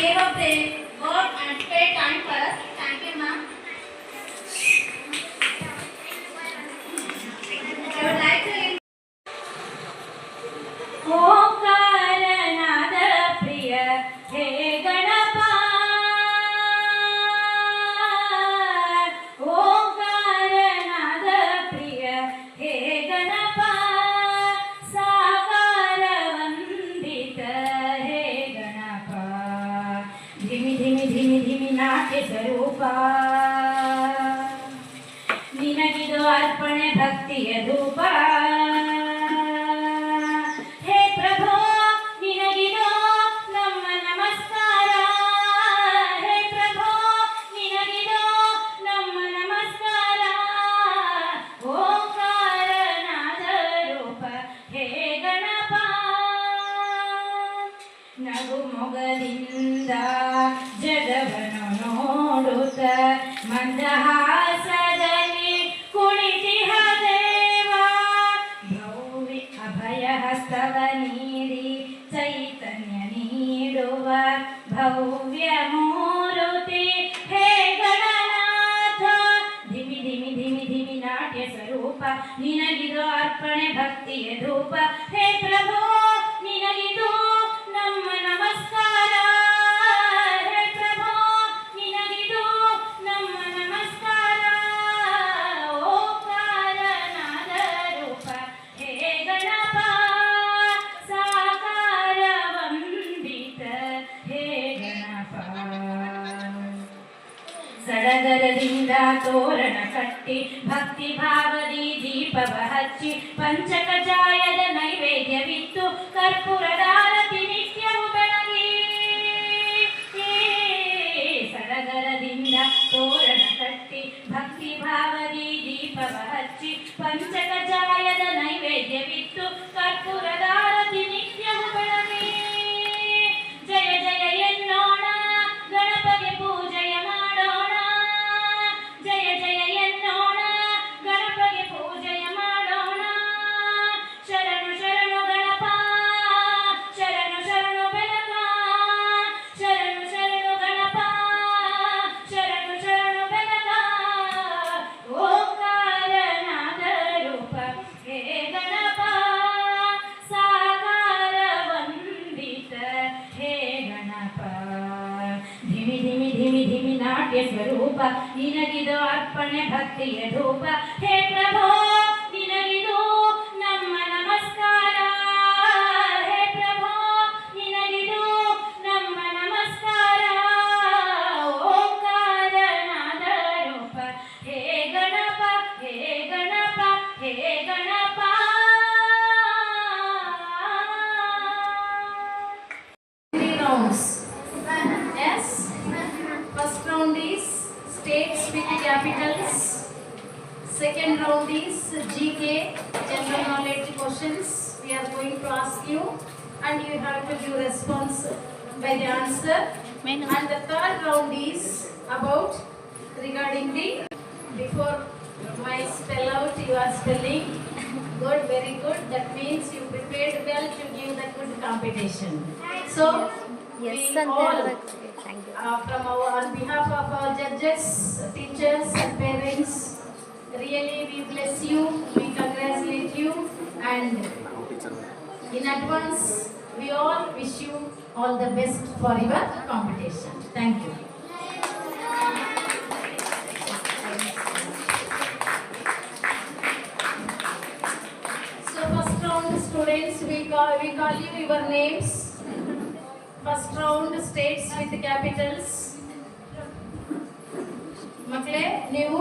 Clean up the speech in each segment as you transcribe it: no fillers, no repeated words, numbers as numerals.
gave up their work and spare time for us. Thank you, ma'am. I would like to ಓಂಕಾರನಾದ ಪ್ರಿಯ ಹೇ ಗಣಪ ಓಂಕಾರನಾದ ಪ್ರಿಯ ಹೇ ಗಣಪ ಸಾಕಾರ ವಂದಿತ ಹೇ ಗಣಪ ಧಿಮಿ ಧಿಮಿ ಧಿಮಿ ಧಿಮಿ ನಾಟ್ಯ ಸ್ವರೂಪ ನಿನಗಿದು ಅರ್ಪಣೆ ಭಕ್ತಿಯ ಧೂಪ ನಗು ಮೊಗದಿಂದ ಜಗವನ್ನು ನೋಡುತ್ತ ಮಂದಹಾಸದಲ್ಲಿ ಕುಳಿತಿಹ ದೇವ ಭವ್ಯ ಅಭಯ ಹಸ್ತವ ನೀಡಿ ಚೈತನ್ಯ ನೀಡುವ ಭವ್ಯ ಮೂರುತಿ ಹೇ ಗಣನಾಥ ಧಿಮಿ ಧಿಮಿ ಧಿಮಿ ಧಿಮಿ ನಾಟ್ಯ ಸ್ವರೂಪ ನಿನಗಿದು ಅರ್ಪಣೆ ಭಕ್ತಿಯ ಧೂಪ ಹೇ ಪ್ರಭು ನಿನಗಿದು ನಮ್ಮ ನಮಸ್ಕಾರ ಹೇ ಪ್ರಭು ನಿನಗಿದು ನಮ್ಮ ನಮಸ್ಕಾರ ಓಂಕಾರನಾದ ರೂಪ ಹೇ ಗಣಪ ಸಾಕಾರ ವಂದಿತ ಹೇ ಗಣಪ ಸಡಗರದಿಂದ ತೋರಣ ಕಟ್ಟಿ ಭಕ್ತಿ ಭಾವದಿ ದೀಪವ ಹಚ್ಚಿ ಪಂಚಕಜಾಯದ ನೈವೇದ್ಯವಿತ್ತು ಕರ್ಪೂರದಾರತಿ ನಿತ್ಯವು ಬೆಳಗಿ ಸಡಗರದಿಂದ ತೋರಣ ಕಟ್ಟಿ ಭಕ್ತಿ ಭಾವದಿ ದೀಪವ ಹಚ್ಚಿ ಪಂಚಕಜಾಯದ ನೈವೇದ್ಯವಿತ್ತು ಕರ್ಪೂರದಾರತಿ ನಿತ್ಯವು ಬೆಳಗಿ ಜಯ ಜಯ ಎನ್ನೋಣ ಗಣಪಗೆ ಪೂಜೆಯ ಮಾಡೋಣ ಜಯ ಜಯ ಎನ್ನೋಣ ಗಣಪಗೆ ಪೂಜೆಯ ಮಾಡೋಣ ಶರಣು ಶರಣು ಗಣಪ ಶರಣು ಶರಣು ಬೆಳಕ ಶರಣು ಶರಣು ಗಣಪ ಶರಣು ಶರಣು ಬೆಳಕ ಓಂಕಾರನಾದ ರೂಪ ಹೇ ಗಣಪ ಸಾಕಾರ ವಂದಿತ ಹೇ ಗಣಪ ಧಿಮಿ ಧಿಮಿ ಧಿಮಿ ಧಿಮಿ ನಾಟ್ಯ ಸ್ವರೂಪ ನಿನಗಿದು ಅರ್ಪಣೆ ಭಕ್ತಿಯ ಧೂಪ ಹೇ ಪ್ರಭು ನಿನಗಿದು ನಮ್ಮ ನಮಸ್ಕಾರ ಹೇ ಪ್ರಭು ನಿನಗಿದು ನಮ್ಮ ನಮಸ್ಕಾರ ಓಂಕಾರನಾದ ರೂಪ ಹೇ ಗಣಪ ಹೇ ಗಣಪ ಹೇ Ganapa rounds. Yes. First round is states with capitals. Second round is GK, general knowledge questions. We are going to ask you, and you have to give response by the answer. And the third round is about regarding the before my spell out. You are spelling good, very good. That means you prepared well to give the good competition. So. Yes, We sir. all, Thank you. on behalf of our judges, teachers and parents, really we bless you, we congratulate you, and in advance we all wish you all the best for your competition. Thank you. So first round students, we call you your names. First round states with capitals. ಮಕ್ಕಳೇ ನೀವು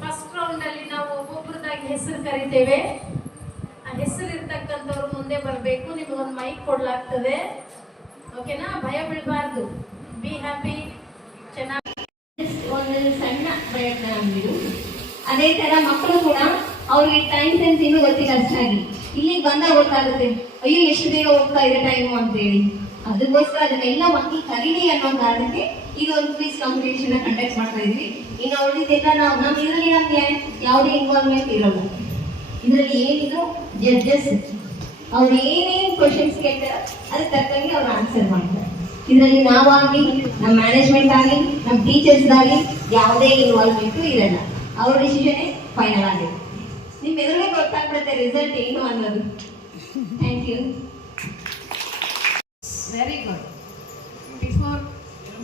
first round ಅಲ್ಲಿ ನಾವು ಒಬ್ಬೊಬ್ಬರದಾಗಿ ಹೆಸರು ಕರಿತೇವೆ. ಆ ಹೆಸರು ಇರ್ತಕ್ಕಂಥವ್ರು ಮುಂದೆ ಬರಬೇಕು. ನಿಮಗೆ ಒಂದು ಮೈಕ್ ಕೊಡ್ಲಾಗ್ತದೆ. ಓಕೆನಾ? ಭಯ ಬೀಳಬಾರ್ದು. Be happy. ಚೆನ್ನಾಗಿ ಒಂದು ಸಣ್ಣ ಪ್ರಯತ್ನ ನಮ್ದು. ಅದೇ ತರ ಮಕ್ಕಳು ಕೂಡ ಅವ್ರಿಗೆ ಟೈಮ್ ಸೆನ್ಸ್ ಇನ್ನೂ ಗೊತ್ತಿಲ್ಲ ಅಷ್ಟಾಗಿ. ಇಲ್ಲಿಗೆ ಬಂದಾಗ ಗೊತ್ತಾಗುತ್ತೆ, ಅಯ್ಯೋ ಎಷ್ಟು ಬೇಗ ಹೋಗ್ತಾ ಇದೆ ಟೈಮು ಅಂತ ಹೇಳಿ. ಅದಕ್ಕೋಸ್ಕರ ಅದನ್ನೆಲ್ಲ ಮಕ್ಕಳು ಕಲೀಲಿ ಅನ್ನೋ ಕಾರಣಕ್ಕೆ ಈಗ ಒಂದು ಕ್ವಿಜ್ ಕಾಂಪಿಟೇಷನ್ ಕಂಡಕ್ಟ್ ಮಾಡ್ತಾ ಇದ್ವಿ. ಇನ್ನು ಉಳಿದಿದ್ದೆಲ್ಲ ನಮ್ಮ ಇದರಲ್ಲಿ ನಮ್ಗೆ ಯಾವುದೇ ಇನ್ವಾಲ್ವ್ಮೆಂಟ್ ಇರೋಲ್ಲ. ಇದರಲ್ಲಿ ಏನಿದ್ರು ಜಡ್ಜಸ್ ಅವ್ರು ಏನೇನು ಕ್ವಶನ್ಸ್ ಕೇಳ್ತಾರೋ ಅದಕ್ಕೆ ತಕ್ಕಂಗೆ ಅವ್ರು ಆನ್ಸರ್ ಮಾಡ್ತಾರೆ. ಇದರಲ್ಲಿ ನಾವಾಗಿ ನಮ್ಮ ಮ್ಯಾನೇಜ್ಮೆಂಟ್ ಆಗಲಿ ನಮ್ಮ ಟೀಚರ್ಸ್ದಾಗಲಿ ಯಾವುದೇ ಇನ್ವಾಲ್ವ್ಮೆಂಟು ಇರಲ್ಲ. ಅವ್ರ ಡಿಸಿಷನ್ನೇ ಫೈನಲ್ ಆಗಿದೆ. ನಿಮ್ಮ ಎದುರಿಗೆ ಗೊತ್ತಾಗ್ಬಿಡುತ್ತೆ ರಿಸಲ್ಟ್ ಏನು ಅನ್ನೋದು. Thank you. Very good. Before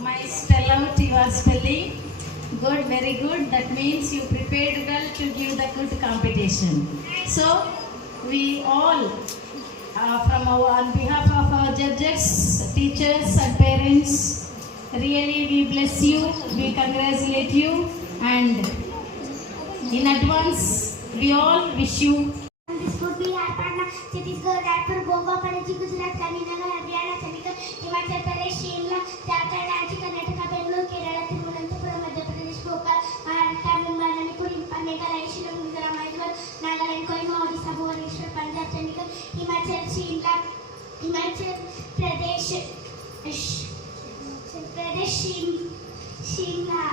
my spell out, you are spelling good, very good. That means you prepared well to give the good competition. So we all, on behalf of our judges, teachers and parents, really we bless you, we congratulate you, and in advance we all wish you school Bihar Patna Chhattisgarh Raipur Goa Panaji Gujarat Tamil Nadu Haryana Chandigarh Himachal Pradesh Shimla Jharkhand Ranchi Karnataka Bengaluru Kerala Thiruvananthapuram Madhya Pradesh Bhopal Maharashtra Mumbai Manipur Imphal Meghalaya Shillong Mizoram Mysore Nagaland Kohima Odisha Bhubaneswar Punjab Chandigarh Himachal Pradesh Shimla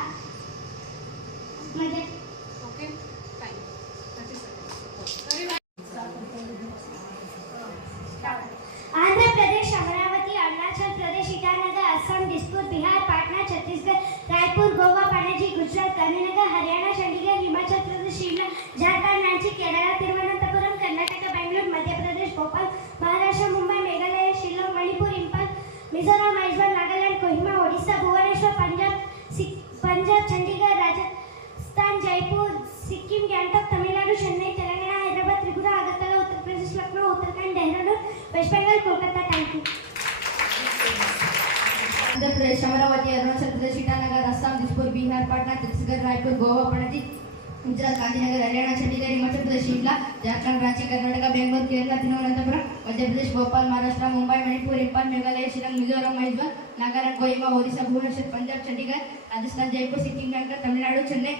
Madhya Andhra Pradesh Amaravati Arunachal Pradesh Itanagar Assam Dispur Bihar Patna Chhattisgarh Raipur Goa Panaji Gujarat Karnataka Haryana Chandigarh Himachal Pradesh Shimla Jharkhand Ranchi Kerala Thiruvananthapuram Karnataka Bengaluru Madhya Pradesh Bhopal Maharashtra Mumbai Meghalaya Shillong Manipur Imphal Mizoram Mysore Nagaland Kohima Odisha Bhubaneswar Punjab Chandigarh Rajasthan Jaipur Sikkim Gangtok Tamil Nadu Chennai Telangana Hyderabad Tripura Agartala Uttar Pradesh Lucknow Uttarakhand Dehradun West Bengal Kolkata. Thank you. Andhra Pradesh Amaravati Arunachal Pradesh Itanagar Assam Dispur Bihar Patna Chhattisgarh Raipur Goa Panaji Gujarat Gandhinagar Haryana Chandigarh Himachal Pradesh Shimla Jharkhand Ranchi Karnataka Bengaluru Kerala Thiruvananthapuram Madhya Pradesh Bhopal Maharashtra Mumbai Manipur Imphal Meghalaya Shillong Mizoram Mysore Nagaland Kohima Odisha Bhubaneswar Punjab Chandigarh Rajasthan Jaipur Sikkim Bangalore Tamil Nadu Chennai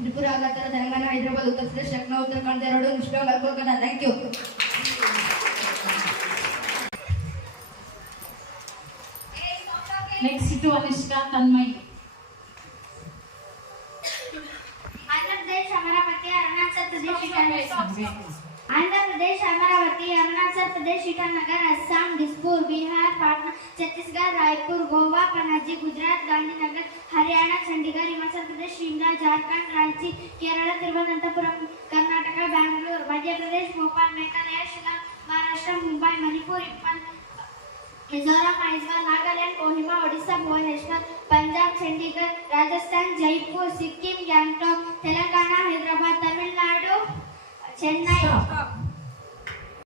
Tripura Agartala Telangana Hyderabad Uttar Pradesh Lucknow Uttarakhand Dehradun West Bengal Kolkata. Thank you. next to Anushka Tanmay. Andhra Pradesh Amaravati Arunachal Pradesh Itanagar Assam Dispur Bihar Patna Chhattisgarh Raipur Goa Panaji Gujarat Gandhinagar Haryana Chandigarh Himachal Pradesh Shimla Jharkhand Ranchi Kerala Thiruvananthapuram Karnataka Bengaluru Madhya Pradesh Bhopal Meghalaya Shillong Maharashtra Mumbai Manipur Imphal Mizoram Mysore Nagaland Kohima Odisha Bhubaneswar Punjab Chandigarh Rajasthan Jaipur Sikkim Gangtok Telangana Hyderabad Tamil Nadu Chennai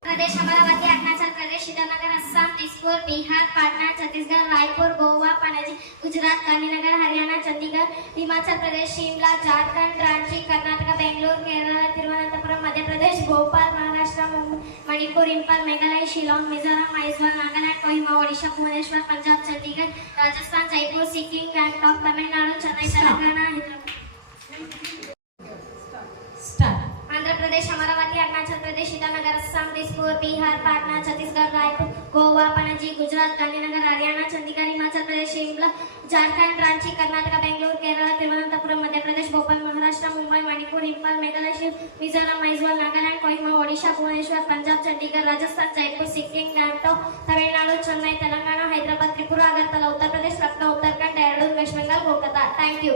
Pradesh Amaravati Arunachal Pradesh Itanagar Assam Dispur Bihar Patna Chhattisgarh Raipur Goa Panaji Gujarat Gandhinagar Haryana Chandigarh Himachal Pradesh Shimla Jharkhand Ranchi Karnataka Bengaluru Kerala Thiruvananthapuram Madhya Pradesh Bhopal Maharashtra Mumbai Manipur Imphal Meghalaya Shillong Mizoram Mysore Nagaland Kohima Odisha Bhubaneswar Punjab Chandigarh Rajasthan Jaipur Sikkim Gangtok Tamil Nadu Chennai Telangana Hyderabad. Andhra Pradesh Amaravati Arunachal Pradesh Itanagar Assam Dispur Bihar Patna Chhattisgarh Raipur Goa Panaji Gujarat Gandhinagar Haryana Chandigarh Himachal Pradesh Shimla Jharkhand Ranchi Karnataka Bengaluru Kerala Thiruvananthapuram Madhya Pradesh Bhopal Maharashtra Mumbai Manipur Imphal Meghalaya Mizoram Mysore Nagaland Kohima Odisha Bhubaneswar Punjab Chandigarh Rajasthan Jaipur Sikkim Gangtok Tamil Nadu Chennai Telangana Hyderabad Tripura Agartala Uttar Pradesh Lucknow Uttarakhand Dehradun West Bengal Kolkata. Thank you.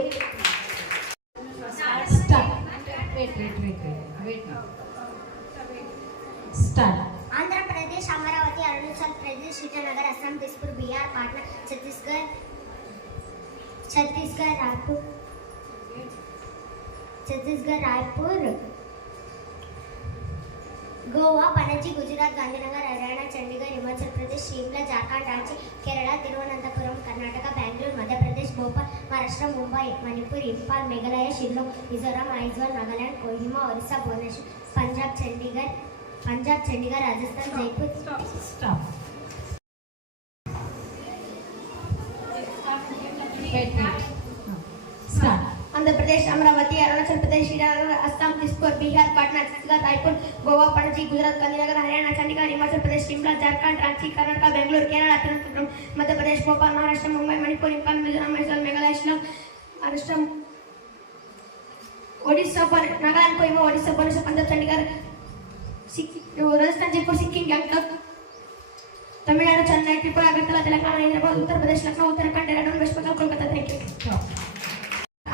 Start. Andhra Pradesh Amaravati Arunachal Pradesh Itanagar Assam Dispur Bihar Patna Chhattisgarh Raipur Goa Panaji Gujarat Gandhinagar Haryana Chandigarh Himachal Pradesh Shimla Jharkhand Ranchi Kerala Thiruvananthapuram Karnataka Bengaluru Madhya Pradesh Bhopal Maharashtra Mumbai Manipur Imphal Meghalaya Shillong Mizoram Mysore Nagaland Kohima Odisha Bhubaneswar Punjab Chandigarh Rajasthan Jaipur. Stop. Wait. Start. Andhra Pradesh Amaravati Arunachal Pradesh Itanagar Assam Dispur Bihar Patna Chhattisgarh Raipur Goa Panaji Gujarat Gandhinagar Haryana Chandigarh Himachal Pradesh Shimla Jharkhand Ranchi Karnataka Bengaluru Kerala Thiruvananthapuram Madhya Pradesh Bhopal Maharashtra Mumbai Manipur Imphal Mizoram Mysore Meghalaya Shillong Maharashtra Odisha Nagaland Kohima Odisha Bhubaneswar Punjab Chandigarh Rajasthan Jaipur Sikkim Gangtok Tamil Nadu, Chennai, Tripura, Agartala, Telangana, Hyderabad, Uttar Pradesh, Lucknow, Uttarakhand, Dehradun, West Bengal, Kolkata. Thank you.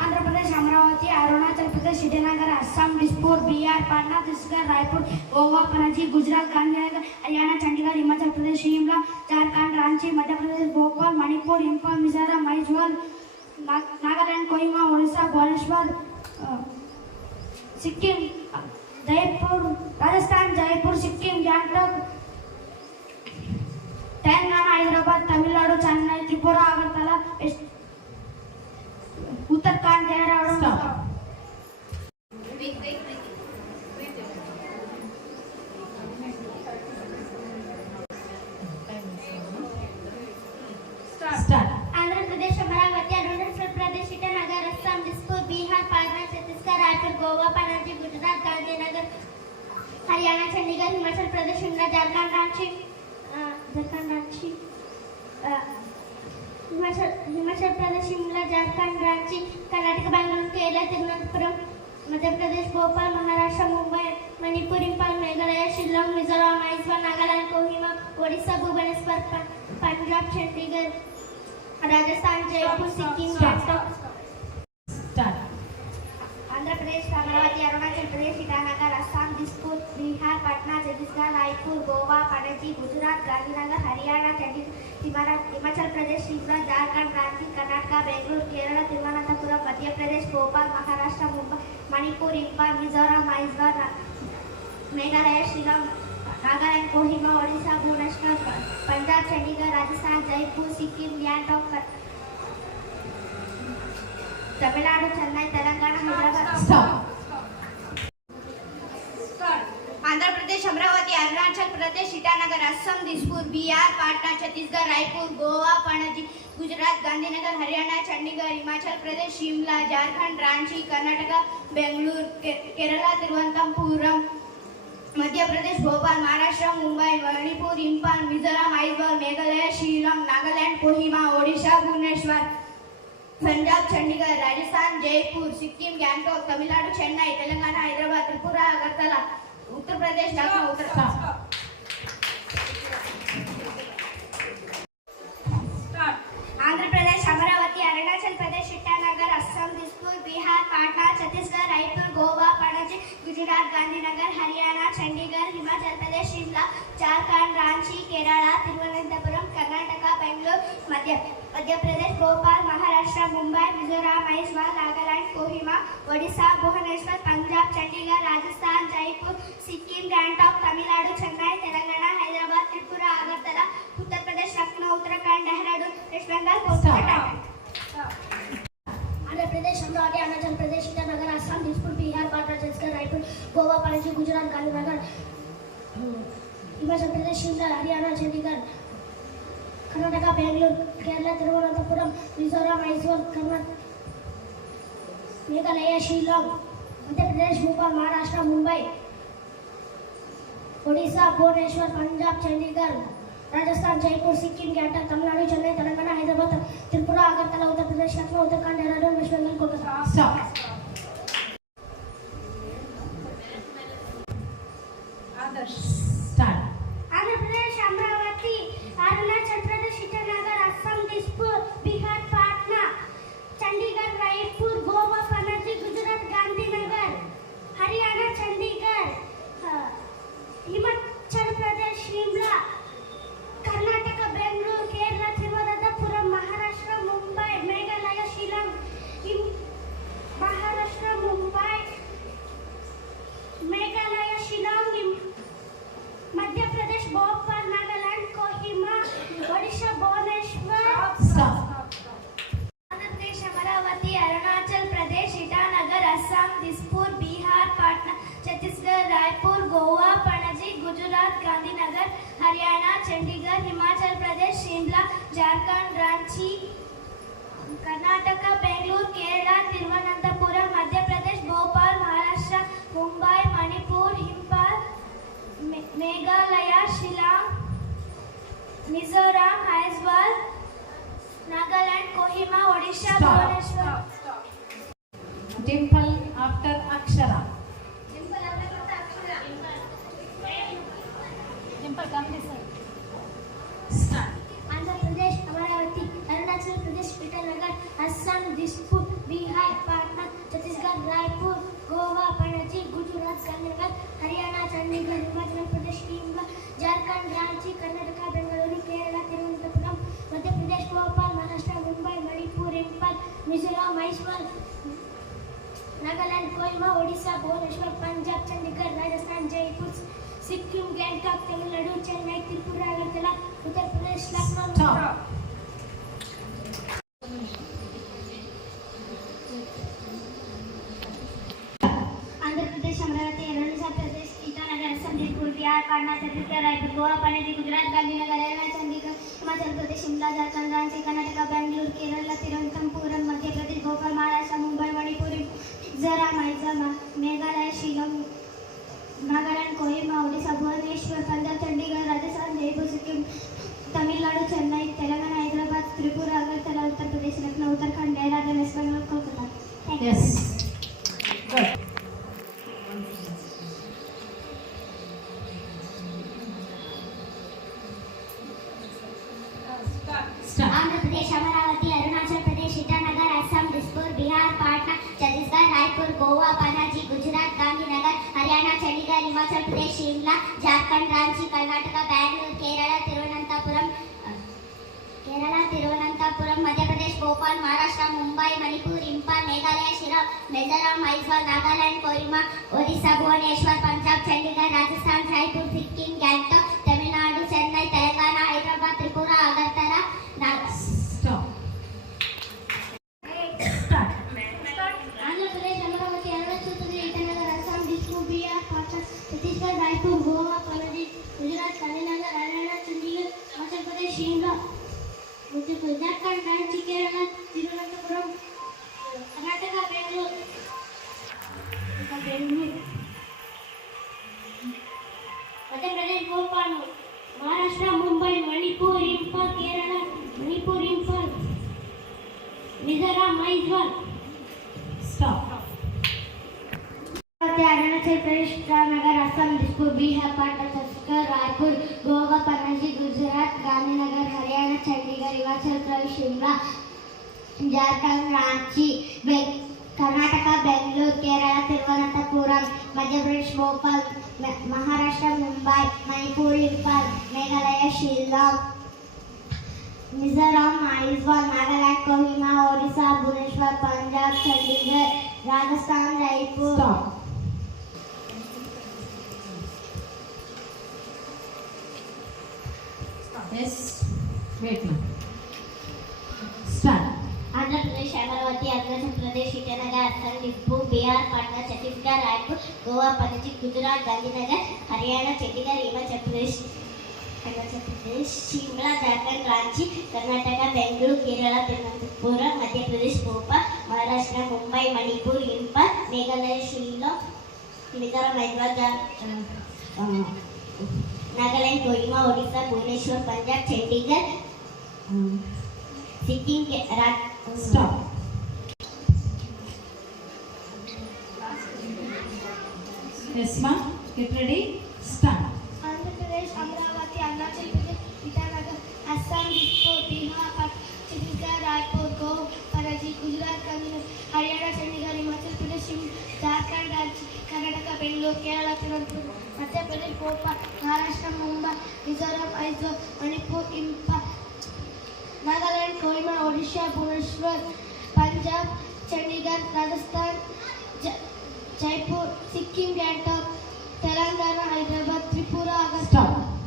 Andhra Pradesh, Amaravati, Arunachal Pradesh, Srinagar, Assam, Dispur, Bihar, Patna, Chhattisgarh, Raipur, Goa, Panaji, Gujarat, Gandhinagar, Haryana, Chandigarh, Himachal Pradesh, Shimla, Jharkhand, Ranchi, Madhya Pradesh, Bhopal, Manipur, Imphal, Mizoram, Aizawl, Nagaland, Kohima, Odisha, Bhubaneswar, Sikkim, Jaipur, Rajasthan, Jaipur, Sikkim, Gangtok, Telangana, Hyderabad, Tamil Nadu, Chennai, Tripura, Agartala, Uttarakhand, Dehradun. Andhra Pradesh, Amaravati, Arunachal Pradesh, Itanagar, Assam, Dispur, Bihar, Patna, Chhattisgarh, Raipur, Goa, Panaji, Gujarat, Gandhinagar, Haryana, Chandigarh, Himachal Pradesh, Shimla, Jharkhand, Ranchi, Himachal Pradesh, Shimla, Jharkhand, Ranchi, Karnataka, Bengaluru, Kerala, Thiruvananthapuram, Madhya Pradesh, Bhopal, Maharashtra, Mumbai, Manipur, Imphal, Meghalaya, Shillong, Mizoram, Aizawl, Nagaland, Kohima, Odisha, Bhubaneswar, Punjab, Chandigarh, Rajasthan, Jaipur, Sikkim, Gangtok. Andhra Pradesh, Amaravati, Arunachal Pradesh, Itanagar, Assam, Dispur, Bihar, Patna, Chhattisgarh, Raipur, Goa, Panaji, Gujarat, Gandhinagar, Haryana, Chandigarh, Himachal Pradesh, Shimla, Jharkhand, Ranchi, Karnataka, Bengaluru, Kerala, Thiruvananthapuram, Madhya Pradesh, Bhopal, Maharashtra, Mumbai, Manipur, Imphal, Mizoram, Aizawl, Meghalaya, Shillong, Nagaland, Kohima, Odisha, Bhubaneswar, Punjab, Chandigarh, Rajasthan, Jaipur, Sikkim, Gangtok, Tamil Nadu, Chennai, Telangana, Hyderabad. Andhra Pradesh, Amaravati, Arunachal Pradesh, Itanagar, Assam, Dispur, Bihar, Patna, Chhattisgarh, Raipur, Goa, Panaji, Gujarat, Gandhinagar, Haryana, Chandigarh, Himachal Pradesh, Shimla, Jharkhand, Ranchi, Karnataka, Bengaluru, Kerala, Thiruvananthapuram, Madhya Pradesh, Bhopal, Maharashtra, Mumbai, Manipur, Imphal, Mizoram, Aizawl, Meghalaya, Shillong, Nagaland, Kohima, Odisha, Bhubaneswar, Punjab, Chandigarh, Rajasthan, Jaipur, Sikkim, Gangtok, Tamil Nadu, Chennai, Telangana, Hyderabad, Tripura, Agartala, Uttar Pradesh, Lucknow, Uttarakhand. Andhra Pradesh, Amaravati, Arunachal Pradesh, Itanagar, Assam, Dispur, Bihar, Patna, Chhattisgarh, Raipur, Goa, Panaji, Gujarat, Gandhinagar, Haryana, Chandigarh, Himachal Pradesh, Shimla, Jharkhand, Ranchi, Kerala, Thiruvananthapuram, Karnataka, Bengaluru, Madhya Pradesh, Bhopal, Maharashtra, Mumbai, Mizoram, Aizawl, Nagaland, Kohima, Odisha, Bhubaneswar, Punjab, Chandigarh, Rajasthan, Jaipur, Sikkim, Gangtok, Tamil Nadu, Chennai, Telangana, Hyderabad, Tripura, Agartala, Uttar Pradesh, Lucknow, Uttarakhand, Dehradun, West Bengal, Kolkata. Andhra Pradesh, Amaravati, Arunachal Pradesh, Itanagar, Assam, Dispur, Bihar, Patna, Chhattisgarh, Raipur, Goa, Panaji, Gujarat, Gandhinagar, Himachal Pradesh, Shimla, Haryana, Chandigarh, Karnataka, Bengaluru, Kerala, Thiruvananthapuram, Mizoram, Aizawl, Meghalaya, Shillong, Madhya Pradesh, Bhopal, Maharashtra, Mumbai, Odisha, Bhubaneswar, Punjab, Chandigarh, Rajasthan, Jaipur, Sikkim, Gangtok, Tamil Nadu, Chennai, Telangana, Hyderabad, Tripura, Agartala, Uttar Pradesh, Lucknow, Uttarakhand, Dehradun, West Bengal, Kolkata. Andhra Pradesh, Amaravati, Arunachal Pradesh, Itanagar, Assam, Dispur, Bihar, Patna, Chandigarh, Raipur, Goa, Panaji, Gujarat, Gandhinagar, Haryana, Chandigarh, Himachal Pradesh, Shimla, Karnataka, Bengaluru, Kerala, Thiruvananthapuram, Maharashtra, Mumbai, Meghalaya, Shillong, Maharashtra, Mumbai, Meghalaya, Shillong, Madhya Pradesh, Bhopal, Nagaland, Kohima, Odisha, Bhubaneswar. Andhra Pradesh, Amaravati, Arunachal Pradesh, Itanagar, Assam, Dispur, Bihar, Patna, Chhattisgarh, Raipur, Goa, Panaji, Gujarat, Gandhinagar, Haryana, Chandigarh, Himachal Pradesh, Shimla, Jharkhand, Ranchi, Karnataka, Bengaluru, Kerala, Thiruvananthapuram, Madhya Pradesh, Bhopal, Maharashtra, Mumbai, Manipur, Imphal, Meghalaya, Shillong, Mizoram, Aizawl, Nagaland, Kohima, Odisha, Bhubaneswar. Dimple after Akshara. Dimple, come this side. Itanagar Assam Dispur Bihar Patna Chhattisgarh Raipur Goa Panaji Gujarat Gandhinagar Haryana Chandigarh Himachal Pradesh Shimla Jharkhand Ranchi Karnataka Bengaluru Kerala Thiruvananthapuram Madhya Pradesh Bhopal Maharashtra Mumbai Manipur Imphal Mizoram Mysore Nagaland Kohima Odisha Bhubaneswar Punjab Chandigarh Rajasthan Jaipur Sikkim Gangtok Tamil Nadu Chennai Tripura Agartala Uttar Pradesh Lucknow Andhra Pradesh Amaravati Arunachal Pradesh Itanagar Assam Jaipur Bihar Patna Chhattisgarh Raipur Goa Panaji Gujarat Gandhinagar Haryana Chandigarh Himachal Pradesh Shimla Jharkhand Ranchi Karnataka Bengaluru Kerala Thiruvananthapuram Madhya Pradesh Bhopal Maharashtra Mumbai Manipur Mizoram Meghalaya Shillong Nagaland Kohima Odisha Bhubaneswar Punjab Chandigarh Rajasthan Jaipur Sikkim Tamil Nadu Chennai Telangana Hyderabad Tripura Agartala Uttar Pradesh Lucknow Uttarakhand Dehradun West Bengal Kolkata Yes. Good. Start. Andhra Pradesh Amaravati Arunachal Pradesh Itanagar Assam Dispur Bihar Patna Chhattisgarh Raipur Goa Panaji Gujarat Gandhinagar Haryana Chandigarh Himachal Pradesh Shimla Jharkhand Ranchi Karnataka Bengaluru Kerala Thiruvananthapuram Madhya Pradesh Bhopal Maharashtra Mumbai Manipur Imphal Meghalaya Shillong Mizoram Mysore Nagaland Kohima Odisha Bhubaneswar Punjab Chandigarh Rajasthan Jaipur Sikkim Gangtok Tamil Nadu Chennai Telangana Hyderabad Tripura Agartala Stop. Start. Andhra Pradesh Amaravati Arunachal Pradesh Itanagar Assam Dispur Bihar Patna Chhattisgarh Raipur Goa Panaji Gujarat Gandhinagar Haryana Chandigarh Himachal Pradesh Shimla Madhya Pradesh Jharkhand Ranchi Kerala Thiruvananthapuram Karnataka Bengaluru Madhya Pradesh Bhopal Maharashtra Mumbai Manipur Imphal Kerala Manipur Imphal Mizoram Mysore Stop. Arunachal Pradesh Itanagar Assam Dispur Bihar Patna Chhattisgarh Raipur Goa Panaji Gujarat Gandhinagar Haryana Chandigarh Himachal Pradesh Shimla Jharkhand Ranchi Karnataka Bengaluru Kerala Thiruvananthapuram Madhya Pradesh Bhopal Maharashtra Mumbai Manipur Imphal Meghalaya Shillong Mizoram Mysore Nagaland Kohima Odisha Bhubaneswar Punjab Chandigarh Rajasthan Jaipur Stop. Yes. Wait now. Start. Andhra Pradesh Amaravati Arunachal Pradesh Itanagar Assam Dispur Bihar Patna Chhattisgarh Raipur Goa Panaji Gujarat Gandhinagar Haryana Chandigarh Himachal Pradesh Shimla Jharkhand Ranchi Karnataka Bengaluru Kerala Thiruvananthapuram Madhya Pradesh Bhopal Maharashtra Mumbai Manipur Imphal Meghalaya Shillong Mizoram Hyderabad Nagaland Kohima Odisha Bhubaneswar Punjab Chandigarh Sikkim Stop. Yes, ma'am. Get ready. Start. Andhra Pradesh Amaravati Arunachal Pradesh Itanagar Assam Dispur Bihar Chhattisgarh Raipur Goa Panaji Gujarat Gandhinagar Haryana Chandigarh Himachal Pradesh Jharkhand Ranchi Karnataka Bengaluru Kerala Thiruvananthapuram Madhya Pradesh Bhopal Maharashtra Mumbai Mizoram Mysore Manipur Imphal Nagaland Kohima Odisha Bhubaneswar Punjab Chandigarh Rajasthan Jaipur Sikkim Gangtok Telangana Hyderabad Tripura Agartala Stop.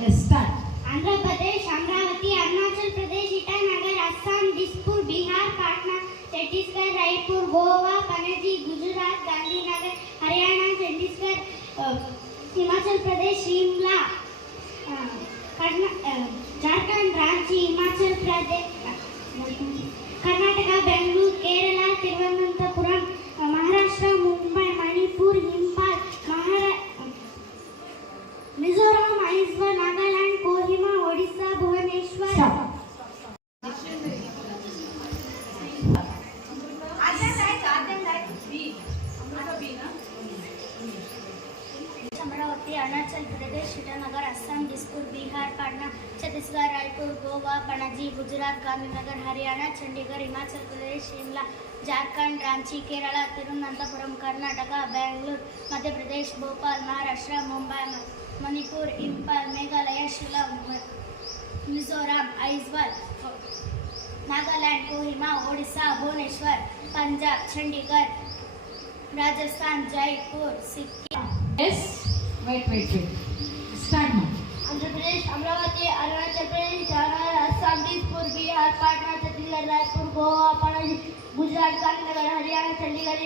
Yes, start. Andhra Pradesh Amaravati Arunachal Pradesh Itanagar Assam Dispur Bihar Patna Chhattisgarh Raipur Goa Panaji Gujarat Gandhinagar Haryana Chandigarh Himachal Pradesh Shimla Jharkhand Ranchi Himachal Pradesh Karnataka Bengaluru Kerala Thiruvananthapuram Maharashtra Mumbai Manipur Imphal Mizoram Mysore Nagaland Kohima Odisha Bhubaneswar Stop. Adya Arunachal Pradesh Itanagar Assam Dispur Bihar Patna Chhattisgarh Raipur Goa Panaji Gujarat Gandhinagar Haryana Chandigarh Himachal Pradesh Shimla Jharkhand Ranchi Kerala Thiruvananthapuram Karnataka Bengaluru Madhya Pradesh Bhopal Maharashtra Mumbai Manipur Imphal Meghalaya Shillong Mizoram Aizawl Nagaland Kohima Odisha Bhubaneswar Punjab Chandigarh Rajasthan Jaipur Sikkim Yes. Wait. Start now. Andhra Pradesh Amaravati Arunachal Pradesh Jharkhand Assam Dispur Bihar Patna Chhattisgarh Raipur Goa Panaji Gujarat Gandhinagar Haryana Chandigarh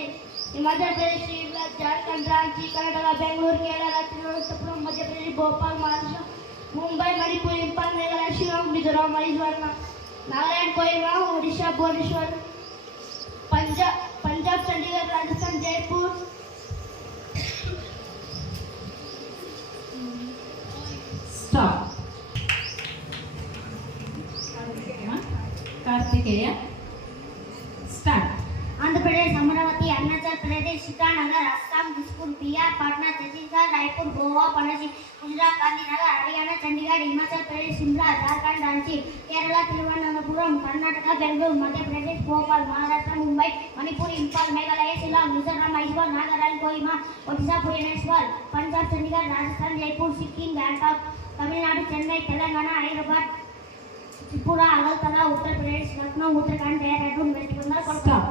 Himachal Pradesh Shimla Jharkhand Ranchi Karnataka Bengaluru Kerala Thiruvananthapuram Madhya Pradesh Bhopal Maharashtra Mumbai Manipur Imphal Meghalaya Shillong Mizoram Aizawl Nagaland Kohima Odisha Bhubaneswar Punjab Chandigarh Rajasthan Jaipur Stop. Kartikeya. Start. Andhra Pradesh Amaravati Arunachal Pradesh Itanagar Assam Dispur Bihar Patna Chhattisgarh Raipur Goa Panaji Gujarat Gandhinagar Haryana Chandigarh Himachal Pradesh Shimla Jharkhand Ranchi Kerala Thiruvananthapuram Karnataka Bengaluru Madhya Pradesh Bhopal Maharashtra Mumbai Manipur Imphal Meghalaya Shillong Mizoram Aizawl Nagaland Kohima Odisha Bhubaneswar Punjab Chandigarh Rajasthan Jaipur Sikkim Bangkok Tamil Nadu Chennai Telangana Hyderabad Tripura Agartala Uttar Pradesh Lucknow Uttarakhand Dehradun West Bengal Kolkata Stop.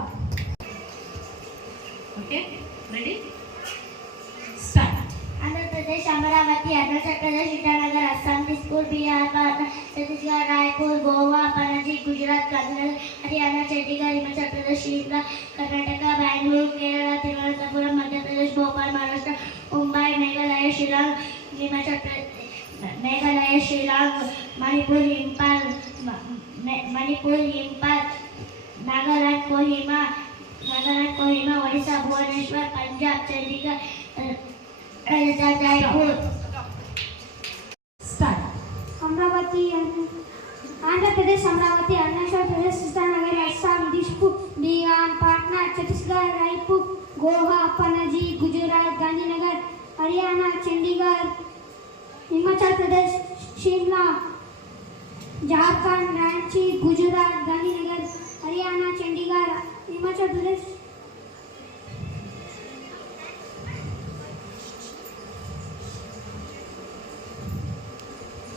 Okay. Ready? Start. Andhra Pradesh Amaravati Arunachal Pradesh Itanagar Assam Dispur Bihar Patna Chhattisgarh Raipur Goa Panaji Gujarat Gandhinagar Haryana Chandigarh Himachal Pradesh Shimla Karnataka Bengaluru Kerala Thiruvananthapuram Madhya Pradesh Bhopal Maharashtra Mumbai Meghalaya Shillong Manipur Imphal Nagaland Kohima Odisha Bhubaneswar Punjab Chandigarh Rajasthan Jaipur Start. Amravati Andhra Pradesh Amaravati Arunachal Pradesh Itanagar Assam Dispur Bihar Patna Chhattisgarh Raipur Goa Panaji Gujarat Gandhinagar Haryana Chandigarh Himachal Pradesh Shimla Jharkhand Ranchi Gujarat Gandhinagar Haryana Chandigarh Himachal Pradesh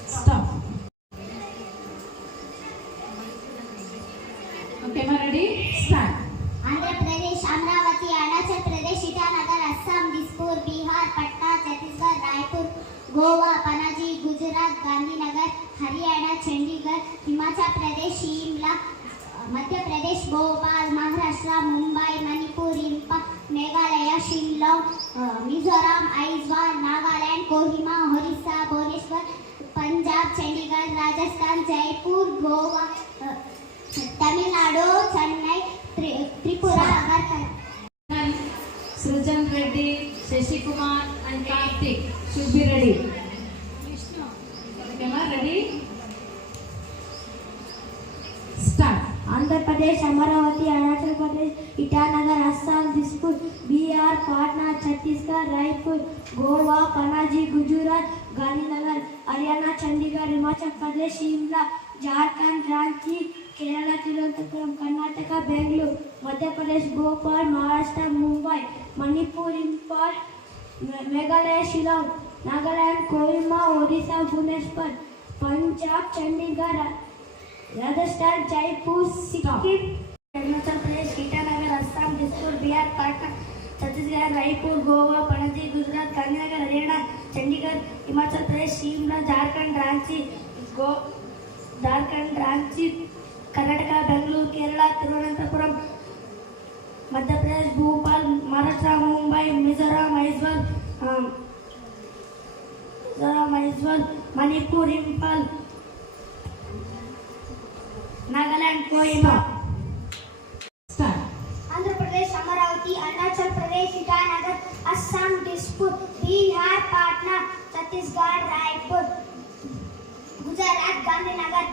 Stop. Okay, ma ready? Start. Andhra Pradesh Amaravati Arunachal Pradesh Itanagar Assam Dispur Bihar Patna Chhattisgarh Raipur Goa Panaji Gujarat Gandhinagar Haryana Chandigarh Himachal Pradesh Shimla Madhya Pradesh Bhopal Maharashtra Mumbai Manipur Imphal Meghalaya Shillong Mizoram Aizawl Nagaland Kohima Odisha Bhubaneswar Punjab Chandigarh Rajasthan Jaipur Goa Tamil Nadu Chennai Tripura Agartala Srujan Reddy, Shashi Kumar and Karthik should be ready. Okay, ma ready? Start. Andhra Pradesh Amaravati Arunachal Pradesh Itanagar Assam Dispur Bihar Patna Chhattisgarh Raipur Goa Panaji Gujarat Gandhinagar Haryana Chandigarh Himachal Pradesh Shimla Jharkhand Ranchi Kerala Thiruvananthapuram Karnataka Bengaluru Madhya Pradesh Bhopal Maharashtra Mumbai Manipur Imphal Meghalaya Shillong Nagaland Kohima Odisha Bhubaneswar Punjab Chandigarh Rajasthan Jaipur Sikkim Arunachal Pradesh Itanagar Assam Dispur Bihar Patna Chhattisgarh Raipur Goa Panaji Gujarat Gandhinagar Haryana Chandigarh Himachal Pradesh Shimla Jharkhand Ranchi Karnataka Bengaluru Kerala Thiruvananthapuram Madhya Pradesh Bhopal Maharashtra Mumbai Mizoram Aizawl Manipur Imphal Nagaland Kohima Start. Andhra Pradesh Amaravati Arunachal Pradesh Itanagar Assam Dispur Bihar Patna Chhattisgarh Raipur Gujarat Gandhinagar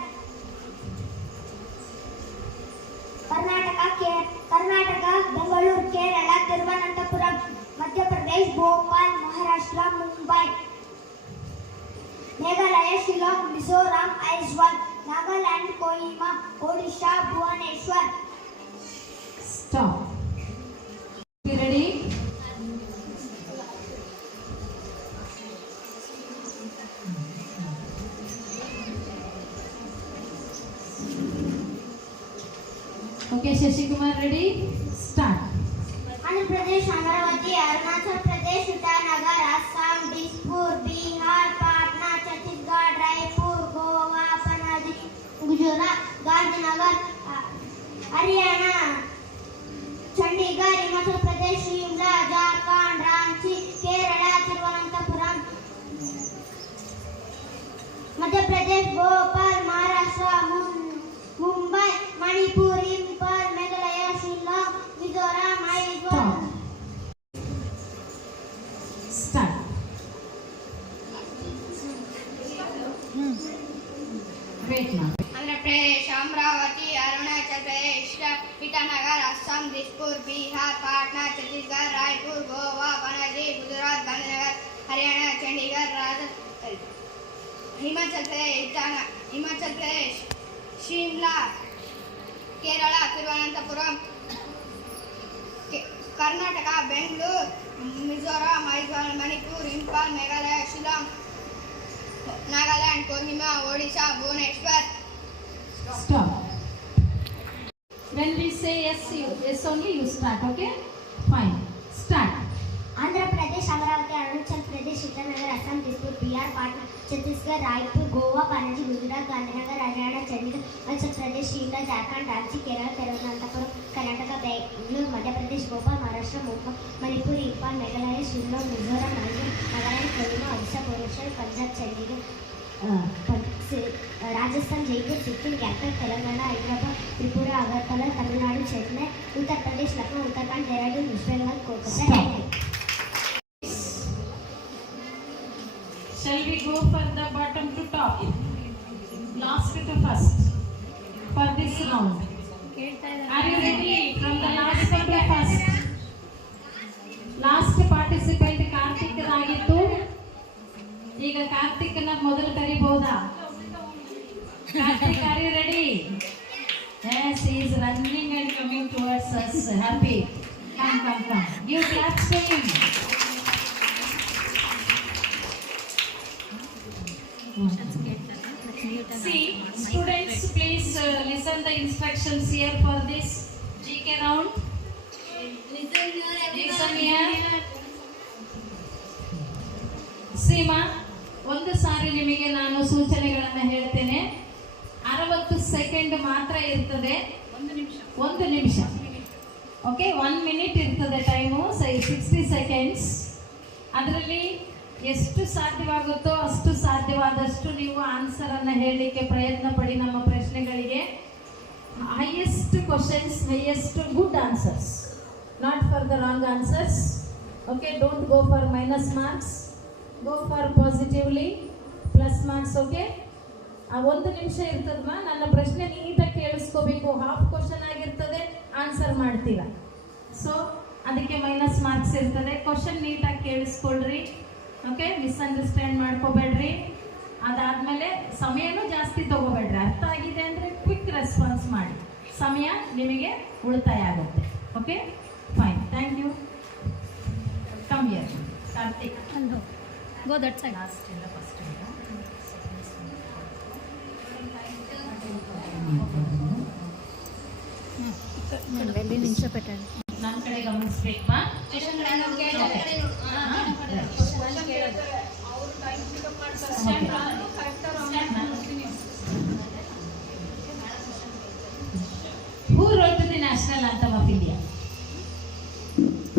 Karnataka Bengaluru Kerala Thiruvananthapuram Madhya Pradesh Bhopal Maharashtra Mumbai Shillong, Mizoram, Aizawl, Nagaland, Kohima, Odisha, Bhubaneswar. Stop. You ready? Okay, Shashikumar, ready? Start. Andhra Pradesh, Amaravati, Arunachal Pradesh, Itanagar, Assam, Dispur, Bihar, Patna, Chhattisgarh, Raipur, Goa, Panaji, Gujarat, Gandhinagar, Haryana, Chandigarh, Himachal Pradesh, Shimla, Jharkhand, Ranchi, Kerala, Thiruvananthapuram, Madhya Pradesh, Bhopal, Maharashtra, Mumbai, Manipur, Impal, Meghalaya, Shillong, Mizoram, Aizawl. Start. Wait now. Andhra Pradesh, Amravati, Arunachal Pradesh, Itanagar, Assam, Dispur, Bihar, Patna, Chhattisgarh, Raipur, Goa, Panaji, Gujarat, Gandhinagar, Haryana, Chandigarh, Himachal Pradesh, Shimla, Kerala, Thiruvananthapuram, Karnataka, Bangalore, Mizoram, Aizawl, Manipur, Impal, Meghalaya, Shillong, Nagaland, Kohima, Odisha, Bhubaneswar. Stop. When we say yes, yes only you start, okay? Fine. Start. Andhra Pradesh, Amaravati, Arunachal Pradesh, Itanagar, Assam, Dispur, Bihar, Patna, Chhattisgarh, Raipur, Goa, Panaji, Gujarat, Gandhinagar, Haryana, Chandigarh, Himachal Pradesh, Shimla, Jharkhand, Ranchi, Kerala, Thiruvananthapuram, Karnataka, Bangalore, Madhya Pradesh, Bhopal, Maharashtra, Mumbai, Manipur, Impal, Meghalaya, Shillong, Mizoram, Aizawl, Nagaland, Kohima, Odisha, Bhubaneswar, Punjab, Chandigarh, Rajasthan, Jaipur, Sikkim, Calcutta, Telangana, Hyderabad, Tripura, Agartala, Tamil Nadu, Chennai, Uttar Pradesh, Lucknow, Uttarakhand, Dehradun, West Bengal, Kolkata. Stop. Shall we go for the bottom to top? Last to first for this round. Are you ready? From the last to the first. Last participant Karthik ಆಗಿತ್ತು. ಈಗ ಕಾರ್ತಿಕ್ನ ಮೊದಲು ಕರಿಬಹುದಾ? Karthik, are you ready? Yes, he is running and coming towards us. Happy. Come. Give claps to him. See, students, please listen the instructions here for this GK round. Listen here. Seema, ಒಂದು ಸಾರಿ ನಿಮಗೆ ನಾನು ಸೂಚನೆಗಳನ್ನು ಹೇಳ್ತೇನೆ. 60 second ಮಾತ್ರ ಇರ್ತದೆ. ಒಂದು ನಿಮಿಷ. Okay, 1 minute ಇರ್ತದೆ ಟೈಮು. 60 ಸೆಕೆಂಡ್ಸ್. ಅದರಲ್ಲಿ ಎಷ್ಟು ಸಾಧ್ಯವಾಗುತ್ತೋ ಅಷ್ಟು ಸಾಧ್ಯವಾದಷ್ಟು ನೀವು ಆನ್ಸರ್ ಅನ್ನು ಹೇಳಲಿಕ್ಕೆ ಪ್ರಯತ್ನ ಪಡಿ. ನಮ್ಮ ಪ್ರಶ್ನೆಗಳಿಗೆ highest questions, highest good answers, not for the wrong answers. Okay, don't go for minus marks, go for positively plus marks. Okay, ಆ 1 ನಿಮಿಷ ಇರ್ತದಮ್ಮ. ನನ್ನ ಪ್ರಶ್ನೆ ನೀಟಾಗಿ ಕೇಳಿಸ್ಕೋಬೇಕು. ಹಾಫ್ ಕ್ವಶನ್ ಆಗಿರ್ತದೆ, ಆನ್ಸರ್ ಮಾಡ್ತೀರಾ. ಸೊ ಅದಕ್ಕೆ ಮೈನಸ್ ಮಾರ್ಕ್ಸ್ ಇರ್ತದೆ. ಕ್ವಶನ್ ನೀಟಾಗಿ ಕೇಳಿಸ್ಕೊಳ್ರಿ. Okay, misunderstand ಮಾಡ್ಕೋಬೇಡ್ರಿ. ಅದಾದಮೇಲೆ ಸಮಯನೂ ಜಾಸ್ತಿ ತಗೋಬೇಡ್ರಿ. ಅರ್ಥ ಆಗಿದೆ ಅಂದರೆ ಕ್ವಿಕ್ ರೆಸ್ಪಾನ್ಸ್ ಮಾಡಿ. ಸಮಯ ನಿಮಗೆ ಉಳಿತಾಯ ಆಗುತ್ತೆ. Okay, fine, thank you. Come here Karthik. Go that side. Last ಇಲ್ಲ ಫಸ್ಟ್ ಇಲ್ಲ. వెళ్ళి నించోపెట్టండి. ನನ್ನ ಕಡೆ ಗಮನಿಸ್ಬೇಕಮ್ಮ. Who wrote the national anthem of India?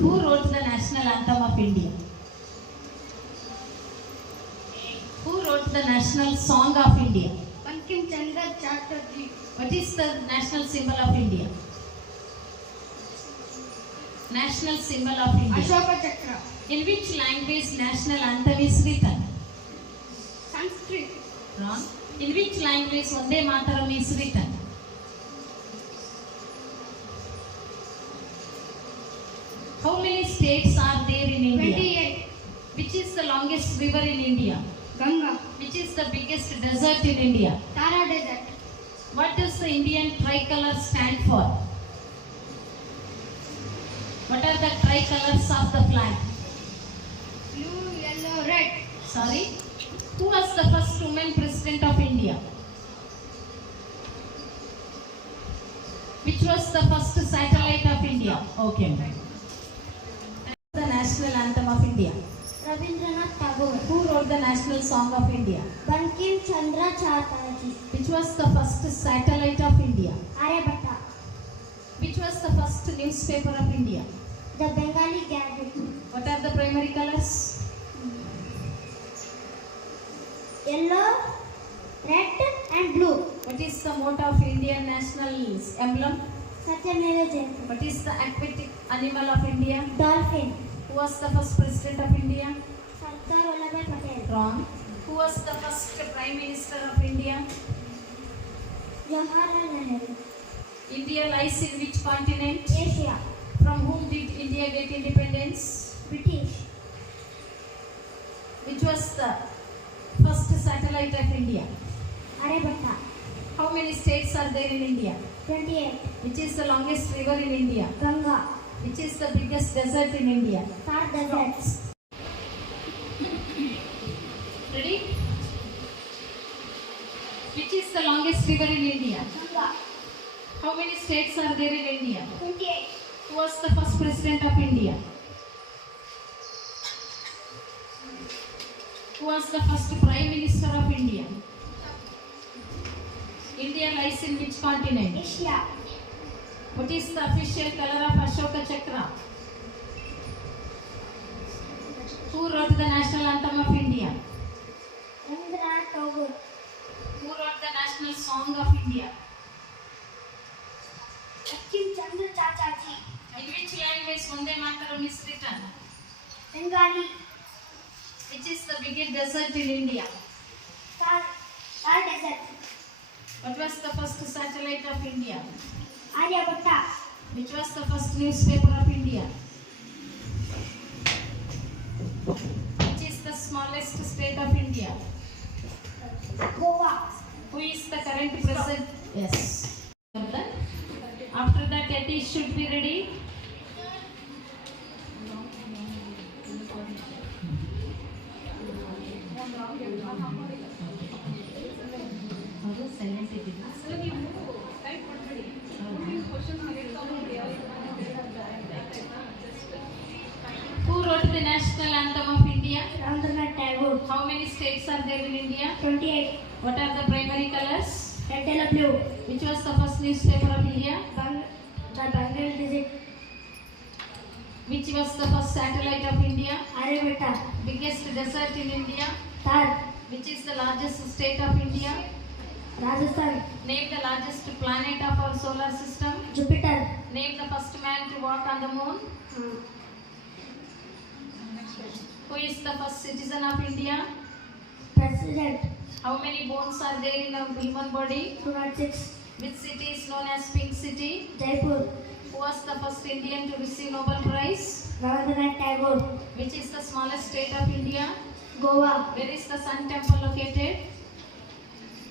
Who wrote the national anthem of India? Who wrote the national song of India? Bankim Chandra Chatterjee. What is the national symbol of India? National symbol of India. Ashoka Chakra. In which language national anthem is written? Sanskrit. Wrong. In which language Vande Mataram is written? How many states are there in India? 28. Which is the longest river in India? Ganga. Which Which is the biggest desert in India? Tara Desert. What does the Indian tricolor stand for? What are the tricolors of the flag? Blue, yellow, red. Sorry? Who was the first woman president of India? Which was the first satellite of India? Okay. The national anthem of India. Rabindranath Tagore. Who wrote the national song of India? Bankim Chandra Chatterjee. Which was the first satellite of India? Aryabhatta. Which was the first newspaper of India? The Bengali Gazette. What are the primary colors? Yellow, red, and blue. What is the motto of Indian national emblem? Satyameva Jayate. What is the aquatic animal of India? Dolphin. Who was the first president of India? Sardar Vallabhbhai Patel. Wrong. Who was the first prime minister of India? Jawaharlal Nehru. India lies in which continent? Asia. From whom did India get independence? British. Which was the first satellite of India? Aryabhatta. How many states are there in India? 28. Which is the longest river in India? Ganga. Which is the biggest desert in India? Thar Desert. Ready? Which is the longest river in India? Ganga. How many states are there in India? 28. Who was the first president of India? Who was the first prime minister of India? India lies in which continent? Asia. What is the official color of Ashoka Chakra? Who wrote the national anthem of India? Rabindranath Tagore. Who wrote the national song of India? Bankim Chandra Chatterjee. In which language Vande Mataram is written? Bengali. Which is the biggest desert in India? Thar Desert. What was the first satellite of India? Aryabhatta. Which was the first newspaper of India? Which is the smallest state of India? Goa. Who is the current president? Yes. After that, it should be ready. Who wrote the national anthem of India? Rabindranath Tagore. How many states are there in India? 28. What are the primary colors? Red, yellow, blue. Which was the first newspaper of India? The Bengal Desert. Which was the first satellite of India? Aryabhatta. Biggest desert in India? Thar. Which is the largest state of India? Rajasthan. Name the largest planet of our solar system. Jupiter. Name the first man to walk on the moon. Who is the first citizen of India? President. How many bones are there in a human body? 206. Which city is known as Pink City? Jaipur. Who was the first Indian to receive Nobel Prize? Rabindranath Tagore. Which is the smallest state of India? Goa. Where is the Sun Temple located?